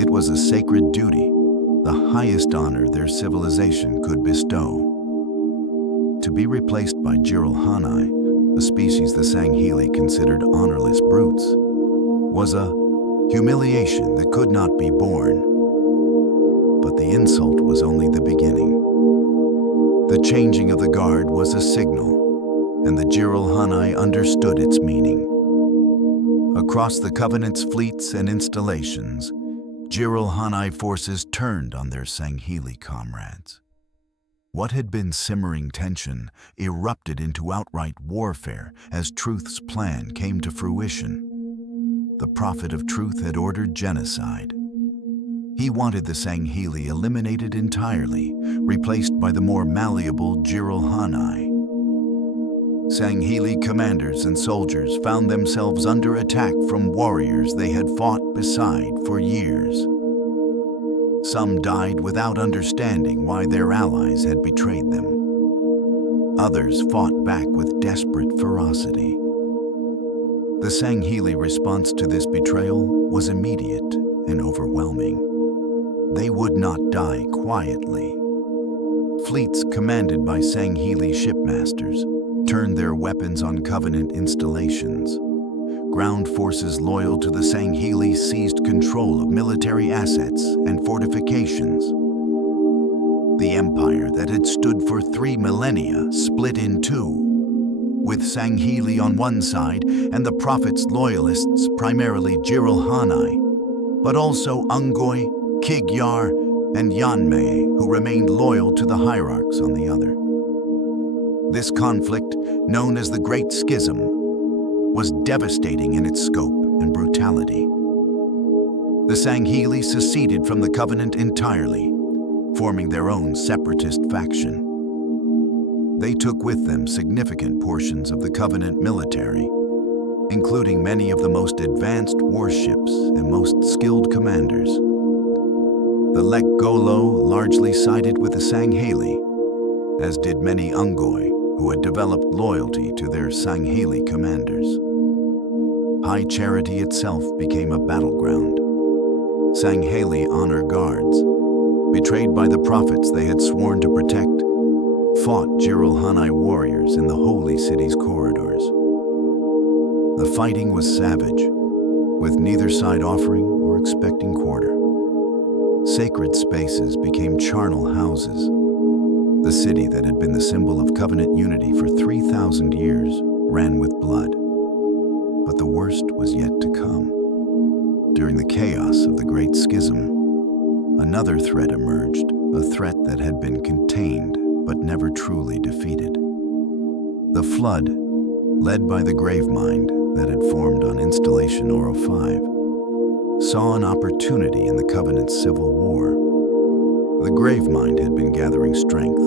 It was a sacred duty, the highest honor their civilization could bestow. To be replaced by Jiralhanai, a species the Sangheli considered honorless brutes, was a humiliation that could not be borne. But the insult was only the beginning. The changing of the guard was a signal, and the Jiralhanai understood its meaning. Across the Covenant's fleets and installations, Jiralhanai forces turned on their Sangheli comrades. What had been simmering tension erupted into outright warfare as Truth's plan came to fruition. The prophet of truth had ordered genocide. He wanted the Sangheli eliminated entirely, replaced by the more malleable Jiralhanai. Sangheli commanders and soldiers found themselves under attack from warriors they had fought beside for years. Some died without understanding why their allies had betrayed them. Others fought back with desperate ferocity. The Sangheli response to this betrayal was immediate and overwhelming. They would not die quietly. Fleets commanded by Sangheli shipmasters turned their weapons on Covenant installations. Ground forces loyal to the Sangheli seized control of military assets and fortifications. The empire that had stood for 3 millennia split in two, with Sangheli on one side and the prophet's loyalists, primarily Jiralhanai, but also Ungoi, Kigyar, and Yanmei, who remained loyal to the hierarchs on the other. This conflict, known as the Great Schism, was devastating in its scope and brutality. The Sangheli seceded from the Covenant entirely, forming their own separatist faction. They took with them significant portions of the Covenant military, including many of the most advanced warships and most skilled commanders. The Lek Golo largely sided with the Sangheli, as did many Ungoi who had developed loyalty to their Sangheli commanders. High Charity itself became a battleground. Sangheli honor guards, betrayed by the prophets they had sworn to protect, fought Jiralhanai warriors in the holy city's corridors. The fighting was savage, with neither side offering or expecting quarter. Sacred spaces became charnel houses. The city that had been the symbol of Covenant unity for 3,000 years ran with blood. But the worst was yet to come. During the chaos of the Great Schism, another threat emerged, a threat that had been contained but never truly defeated. The Flood, led by the Gravemind that had formed on Installation Oro 5, saw an opportunity in the Covenant's civil war. The Gravemind had been gathering strength,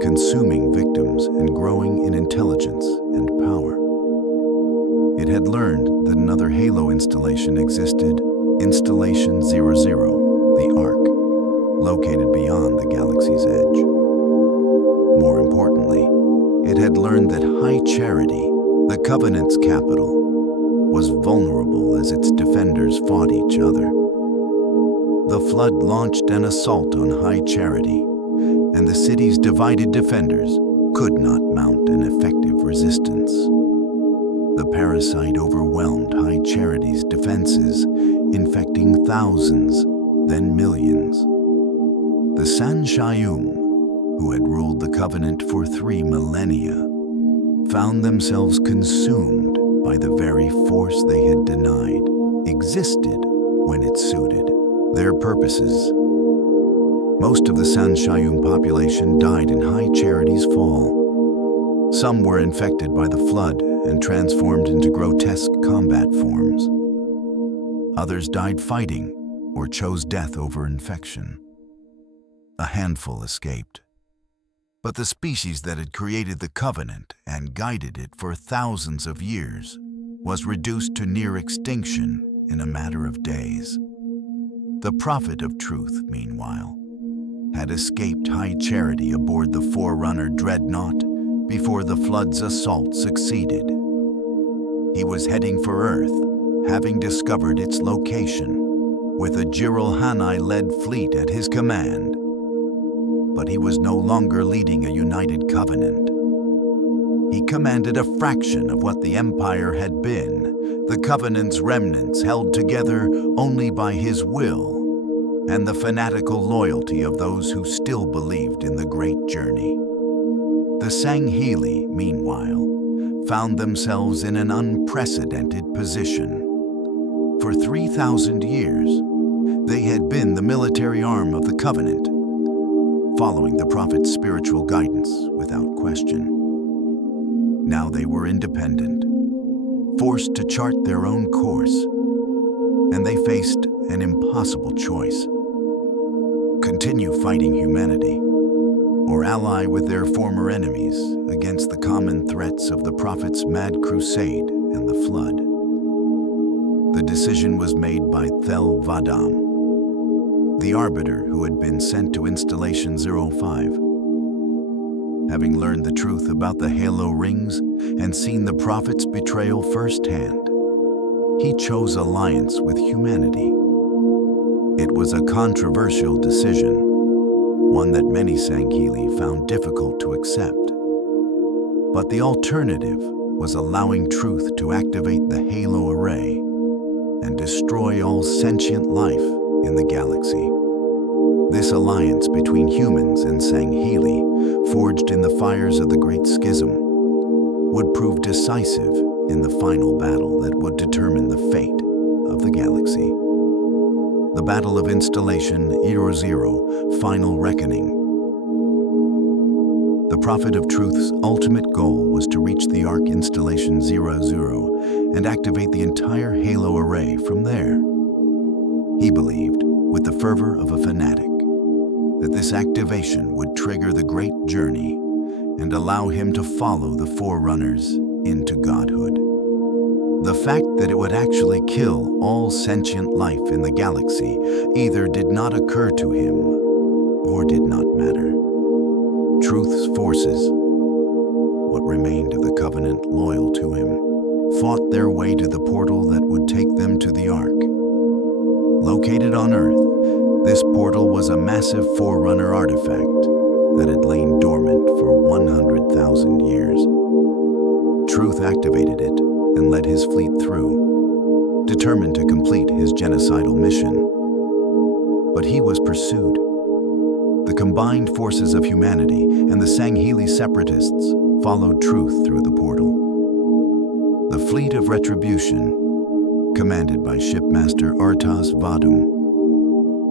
consuming victims and growing in intelligence and power. It had learned that another Halo installation existed, Installation 00, the Ark, located beyond the galaxy's edge. More importantly, it had learned that High Charity, the Covenant's capital, was vulnerable as its defenders fought each other. The Flood launched an assault on High Charity, and the city's divided defenders could not mount an effective resistance. The parasite overwhelmed High Charity's defenses, infecting thousands, then millions. The Sanshayum, who had ruled the Covenant for 3 millennia, found themselves consumed by the very force they had denied existed when it suited their purposes. Most of the Sanshayum population died in High Charity's fall. Some were infected by the flood and transformed into grotesque combat forms. Others died fighting or chose death over infection. A handful escaped. But the species that had created the covenant and guided it for thousands of years was reduced to near extinction in a matter of days. The prophet of truth, meanwhile, had escaped high charity aboard the Forerunner dreadnought before the flood's assault succeeded. He was heading for Earth, having discovered its location, with a Jiralhanai-led fleet at his command. But he was no longer leading a united covenant. He commanded a fraction of what the Empire had been, the Covenant's remnants held together only by his will and the fanatical loyalty of those who still believed in the great journey. The Sangheli, meanwhile, found themselves in an unprecedented position. For 3,000 years, they had been the military arm of the Covenant, following the prophet's spiritual guidance without question. Now they were independent, forced to chart their own course, and they faced an impossible choice: continue fighting humanity, or ally with their former enemies against the common threats of the prophet's mad crusade and the flood. The decision was made by Thel Vadam, the arbiter who had been sent to Installation 05. Having learned the truth about the Halo rings and seen the prophet's betrayal firsthand, he chose alliance with humanity. It was a controversial decision, one that many Sangheli found difficult to accept. But the alternative was allowing truth to activate the Halo array and destroy all sentient life in the galaxy. This alliance between humans and Sangheli, forged in the fires of the Great Schism, would prove decisive in the final battle that would determine the fate of the galaxy. The Battle of Installation 00, Final Reckoning. The Prophet of Truth's ultimate goal was to reach the Ark Installation 00 and activate the entire Halo array from there. He believed, with the fervor of a fanatic, that this activation would trigger the great journey and allow him to follow the Forerunners into godhood. The fact that it would actually kill all sentient life in the galaxy either did not occur to him or did not matter. Truth's forces, what remained of the Covenant loyal to him, fought their way to the portal that would take them to the Ark. Located on Earth, this portal was a massive Forerunner artifact that had lain dormant for 100,000 years. Truth activated it and led his fleet through, determined to complete his genocidal mission. But he was pursued. The combined forces of humanity and the Sangheli separatists followed Truth through the portal. The fleet of retribution, commanded by shipmaster Artas Vadum,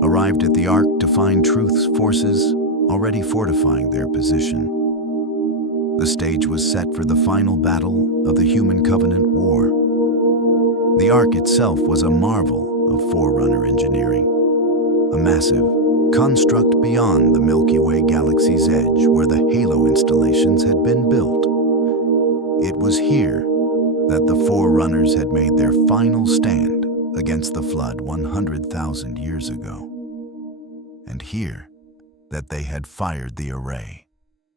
arrived at the Ark to find Truth's forces already fortifying their position. The stage was set for the final battle of the Human Covenant War. The Ark itself was a marvel of Forerunner engineering, a massive construct beyond the Milky Way galaxy's edge where the Halo installations had been built. It was here that the Forerunners had made their final stand against the flood 100,000 years ago. And here that they had fired the array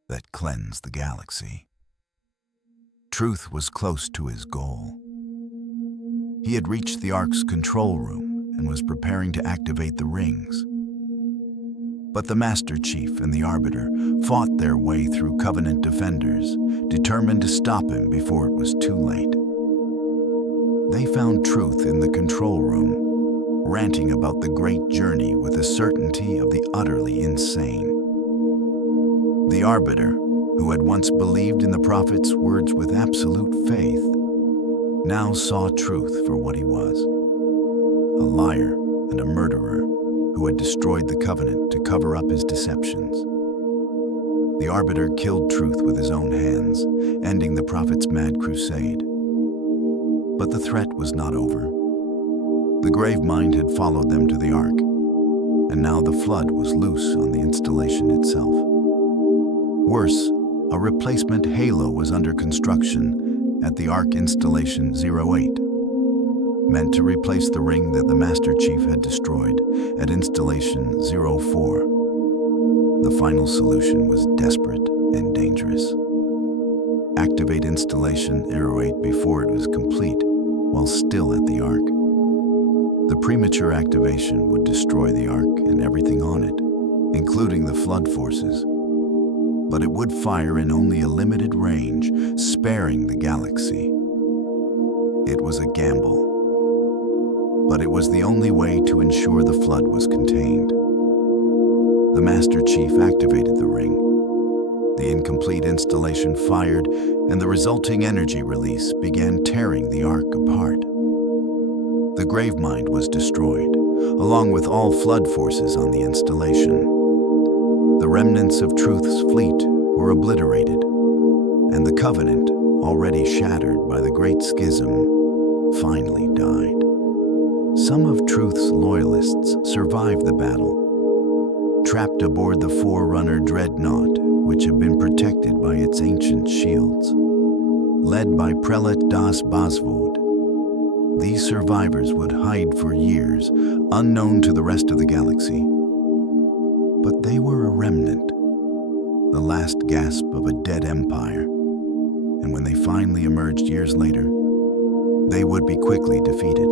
that cleansed the galaxy. Truth was close to his goal. He had reached the Ark's control room and was preparing to activate the rings. But the Master Chief and the Arbiter fought their way through Covenant defenders, determined to stop him before it was too late. They found Truth in the control room, ranting about the great journey with the certainty of the utterly insane. The Arbiter, who had once believed in the prophet's words with absolute faith, now saw Truth for what he was: a liar and a murderer who had destroyed the Covenant to cover up his deceptions. The Arbiter killed truth with his own hands, ending the Prophet's mad crusade. But the threat was not over. The grave mind had followed them to the Ark, and now the flood was loose on the installation itself. Worse, a replacement halo was under construction at the Ark Installation 08, meant to replace the ring that the Master Chief had destroyed at Installation 04. The final solution was desperate and dangerous. Activate Installation 08 before it was complete, while still at the Ark. The premature activation would destroy the Ark and everything on it, including the flood forces. But it would fire in only a limited range, sparing the galaxy. It was a gamble, but it was the only way to ensure the flood was contained. The Master Chief activated the ring. The incomplete installation fired, and the resulting energy release began tearing the Ark apart. The Gravemind was destroyed, along with all flood forces on the installation. The remnants of Truth's fleet were obliterated, and the Covenant, already shattered by the Great Schism, finally died. Some of Truth's loyalists survived the battle, trapped aboard the Forerunner dreadnought, which had been protected by its ancient shields. Led by Prelate Das Basvod, these survivors would hide for years, unknown to the rest of the galaxy. But they were a remnant, the last gasp of a dead empire, and when they finally emerged years later, they would be quickly defeated.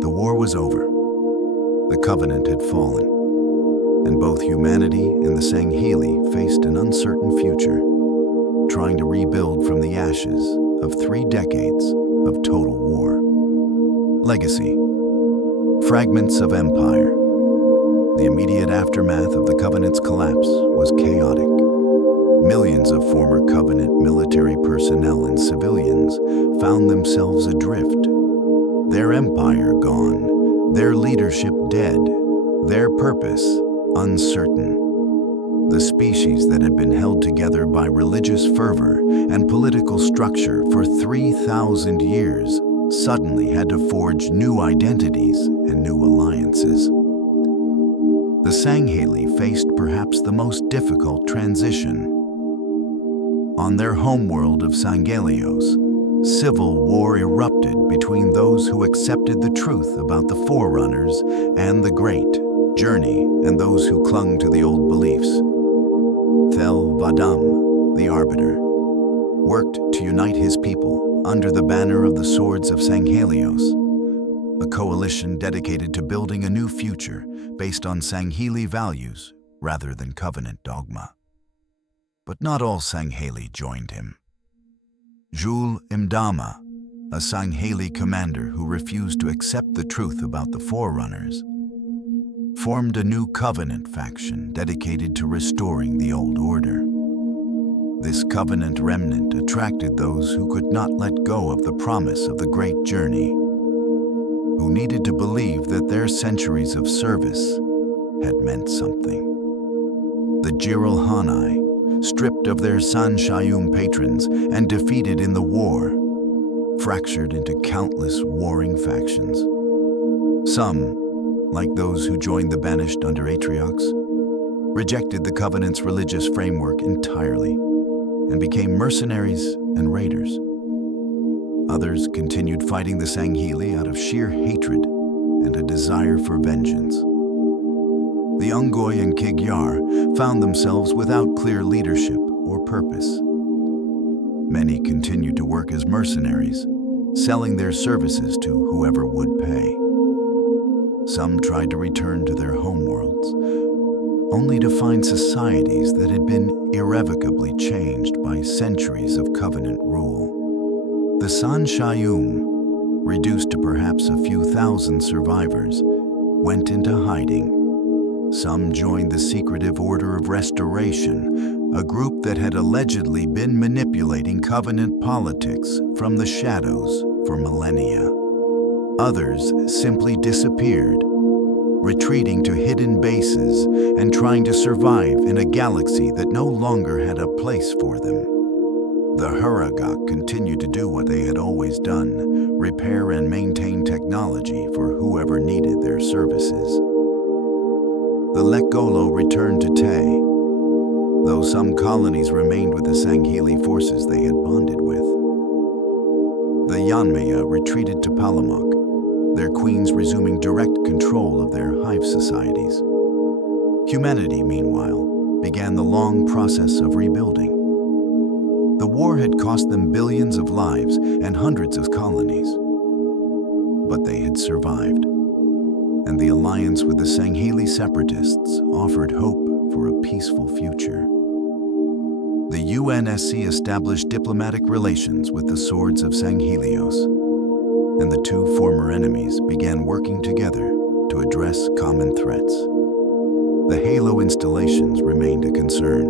The war was over. The Covenant had fallen, and both humanity and the Sangheili faced an uncertain future, trying to rebuild from the ashes of 3 decades of total war. Legacy. Fragments of empire. The immediate aftermath of the Covenant's collapse was chaotic. Millions of former Covenant military personnel and civilians found themselves adrift. Their empire gone, their leadership dead, their purpose uncertain. The species that had been held together by religious fervor and political structure for 3,000 years suddenly had to forge new identities and new alliances. The Sangheili faced perhaps the most difficult transition. On their homeworld of Sangelios, civil war erupted between those who accepted the truth about the Forerunners and the Great Journey and those who clung to the old beliefs. Thel Vadam, the Arbiter, worked to unite his people under the banner of the Swords of Sanghelios, a coalition dedicated to building a new future based on Sangheili values rather than Covenant dogma. But not all Sangheili joined him. Jules Imdama, a Sangheili commander who refused to accept the truth about the Forerunners, formed a new Covenant faction dedicated to restoring the old order. This Covenant remnant attracted those who could not let go of the promise of the Great Journey, who needed to believe that their centuries of service had meant something. The Jiril Hanai, stripped of their San Shayum patrons and defeated in the war, fractured into countless warring factions. Some, like those who joined the Banished under Atriox, rejected the Covenant's religious framework entirely and became mercenaries and raiders. Others continued fighting the Sangheili out of sheer hatred and a desire for vengeance. The Ungoi and Kigyar found themselves without clear leadership or purpose. Many continued to work as mercenaries, selling their services to whoever would pay. Some tried to return to their homeworlds, only to find societies that had been irrevocably changed by centuries of Covenant rule. The San Shayum, reduced to perhaps a few thousand survivors, went into hiding. Some joined the secretive Order of Restoration, a group that had allegedly been manipulating Covenant politics from the shadows for millennia. Others simply disappeared, retreating to hidden bases and trying to survive in a galaxy that no longer had a place for them. The Huragok continued to do what they had always done, repair and maintain technology for whoever needed their services. The Lekgolo returned to Tay, though some colonies remained with the Sangheli forces they had bonded with. The Yanmaya retreated to Palamok, their queens resuming direct control of their hive societies. Humanity, meanwhile, began the long process of rebuilding. The war had cost them billions of lives and hundreds of colonies. But they had survived, and the alliance with the Sangheli separatists offered hope for a peaceful future. The UNSC established diplomatic relations with the Swords of Sanghelios, and the two former enemies began working together to address common threats. The Halo installations remained a concern.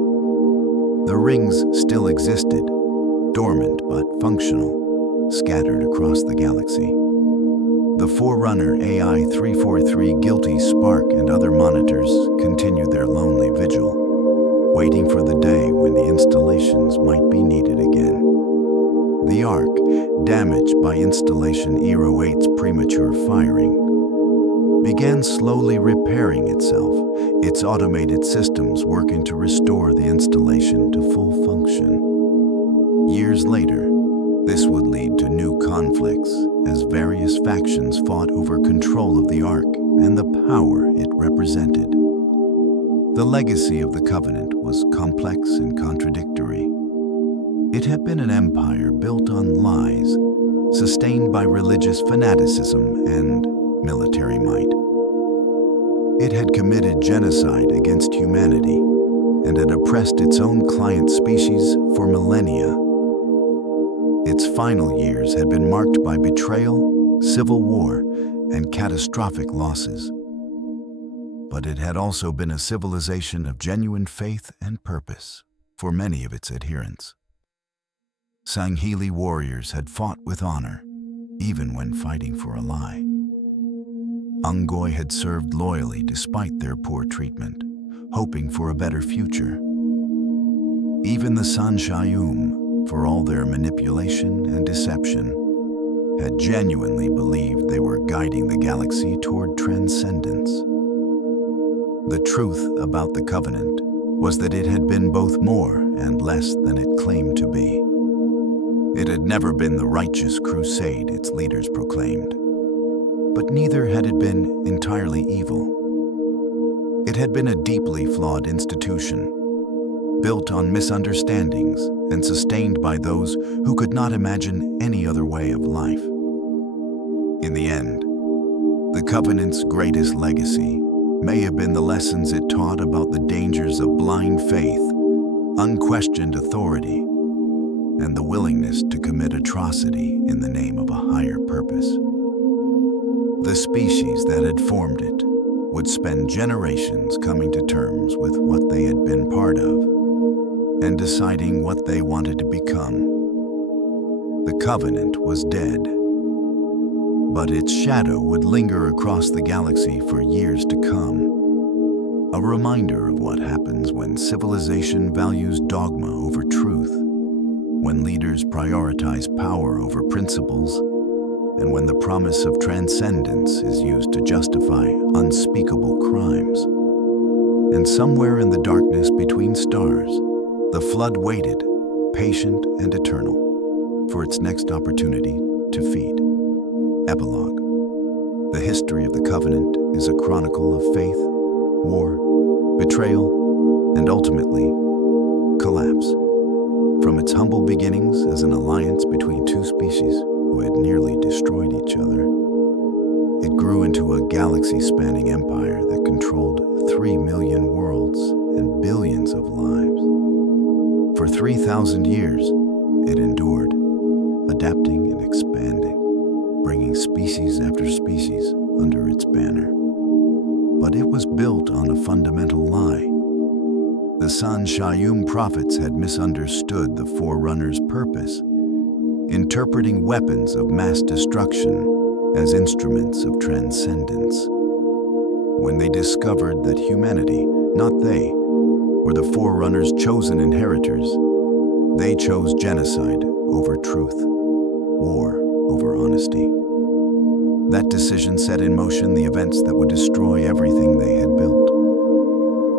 The rings still existed, dormant but functional, scattered across the galaxy. The Forerunner AI-343 Guilty Spark and other monitors continued their lonely vigil, waiting for the day when the installations might be needed again. The Ark, damaged by Installation Eero 8's premature firing, began slowly repairing itself, its automated systems working to restore the installation to full function. Years later, this would lead to new conflicts as various factions fought over control of the Ark and the power it represented. The legacy of the Covenant was complex and contradictory. It had been an empire built on lies, sustained by religious fanaticism and military might. It had committed genocide against humanity and had oppressed its own client species for millennia. Its final years had been marked by betrayal, civil war, and catastrophic losses. But it had also been a civilization of genuine faith and purpose for many of its adherents. Sangheli warriors had fought with honor, even when fighting for a lie. Ungoi had served loyally despite their poor treatment, hoping for a better future. Even the San Shayum, for all their manipulation and deception, had genuinely believed they were guiding the galaxy toward transcendence. The truth about the Covenant was that it had been both more and less than it claimed to be. It had never been the righteous crusade its leaders proclaimed, but neither had it been entirely evil. It had been a deeply flawed institution, built on misunderstandings and sustained by those who could not imagine any other way of life. In the end, the Covenant's greatest legacy may have been the lessons it taught about the dangers of blind faith, unquestioned authority, and the willingness to commit atrocity in the name of a higher purpose. The species that had formed it would spend generations coming to terms with what they had been part of and deciding what they wanted to become. The Covenant was dead, but its shadow would linger across the galaxy for years to come, a reminder of what happens when civilization values dogma over truth, when leaders prioritize power over principles, and when the promise of transcendence is used to justify unspeakable crimes. And somewhere in the darkness between stars, the flood waited, patient and eternal, for its next opportunity to feed. Epilogue. The history of the Covenant is a chronicle of faith, war, betrayal, and ultimately, collapse. From its humble beginnings as an alliance between two species who had nearly destroyed each other, it grew into a galaxy-spanning empire that controlled 3 million worlds and billions of lives. For 3,000 years, it endured, adapting and expanding, bringing species after species under its banner. But it was built on a fundamental lie. The San Shayum prophets had misunderstood the Forerunner's purpose, interpreting weapons of mass destruction as instruments of transcendence. when they discovered that humanity, not they, were the Forerunner's chosen inheritors. They chose genocide over truth, war over honesty. That decision set in motion the events that would destroy everything they had built.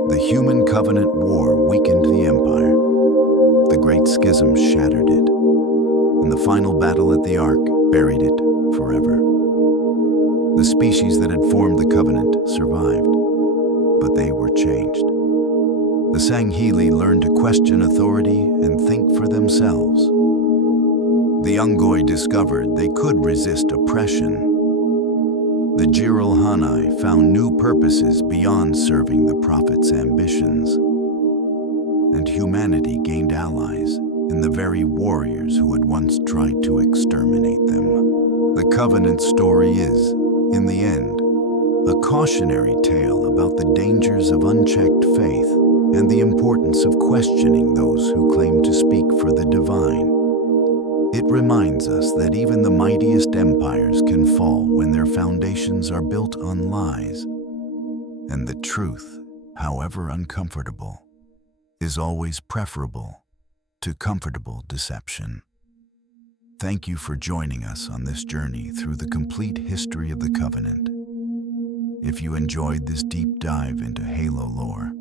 The Human Covenant War weakened the Empire. The Great Schism shattered it, and the final battle at the Ark buried it forever. The species that had formed the Covenant survived, but they were changed. The Sangheili learned to question authority and think for themselves. The Ungoi discovered they could resist oppression. The Jiril Hanai found new purposes beyond serving the Prophet's ambitions. And humanity gained allies in the very warriors who had once tried to exterminate them. The Covenant story is, in the end, a cautionary tale about the dangers of unchecked faith and the importance of questioning those who claim to speak for the divine. It reminds us that even the mightiest empires can fall when their foundations are built on lies, and the truth, however uncomfortable, is always preferable to comfortable deception. Thank you for joining us on this journey through the complete history of the Covenant. If you enjoyed this deep dive into Halo lore,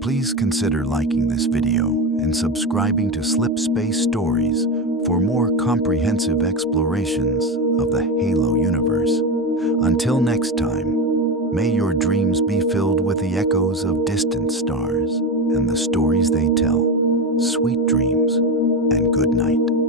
please consider liking this video and subscribing to Slip Space Stories for more comprehensive explorations of the Halo universe. Until next time, may your dreams be filled with the echoes of distant stars and the stories they tell. Sweet dreams and good night.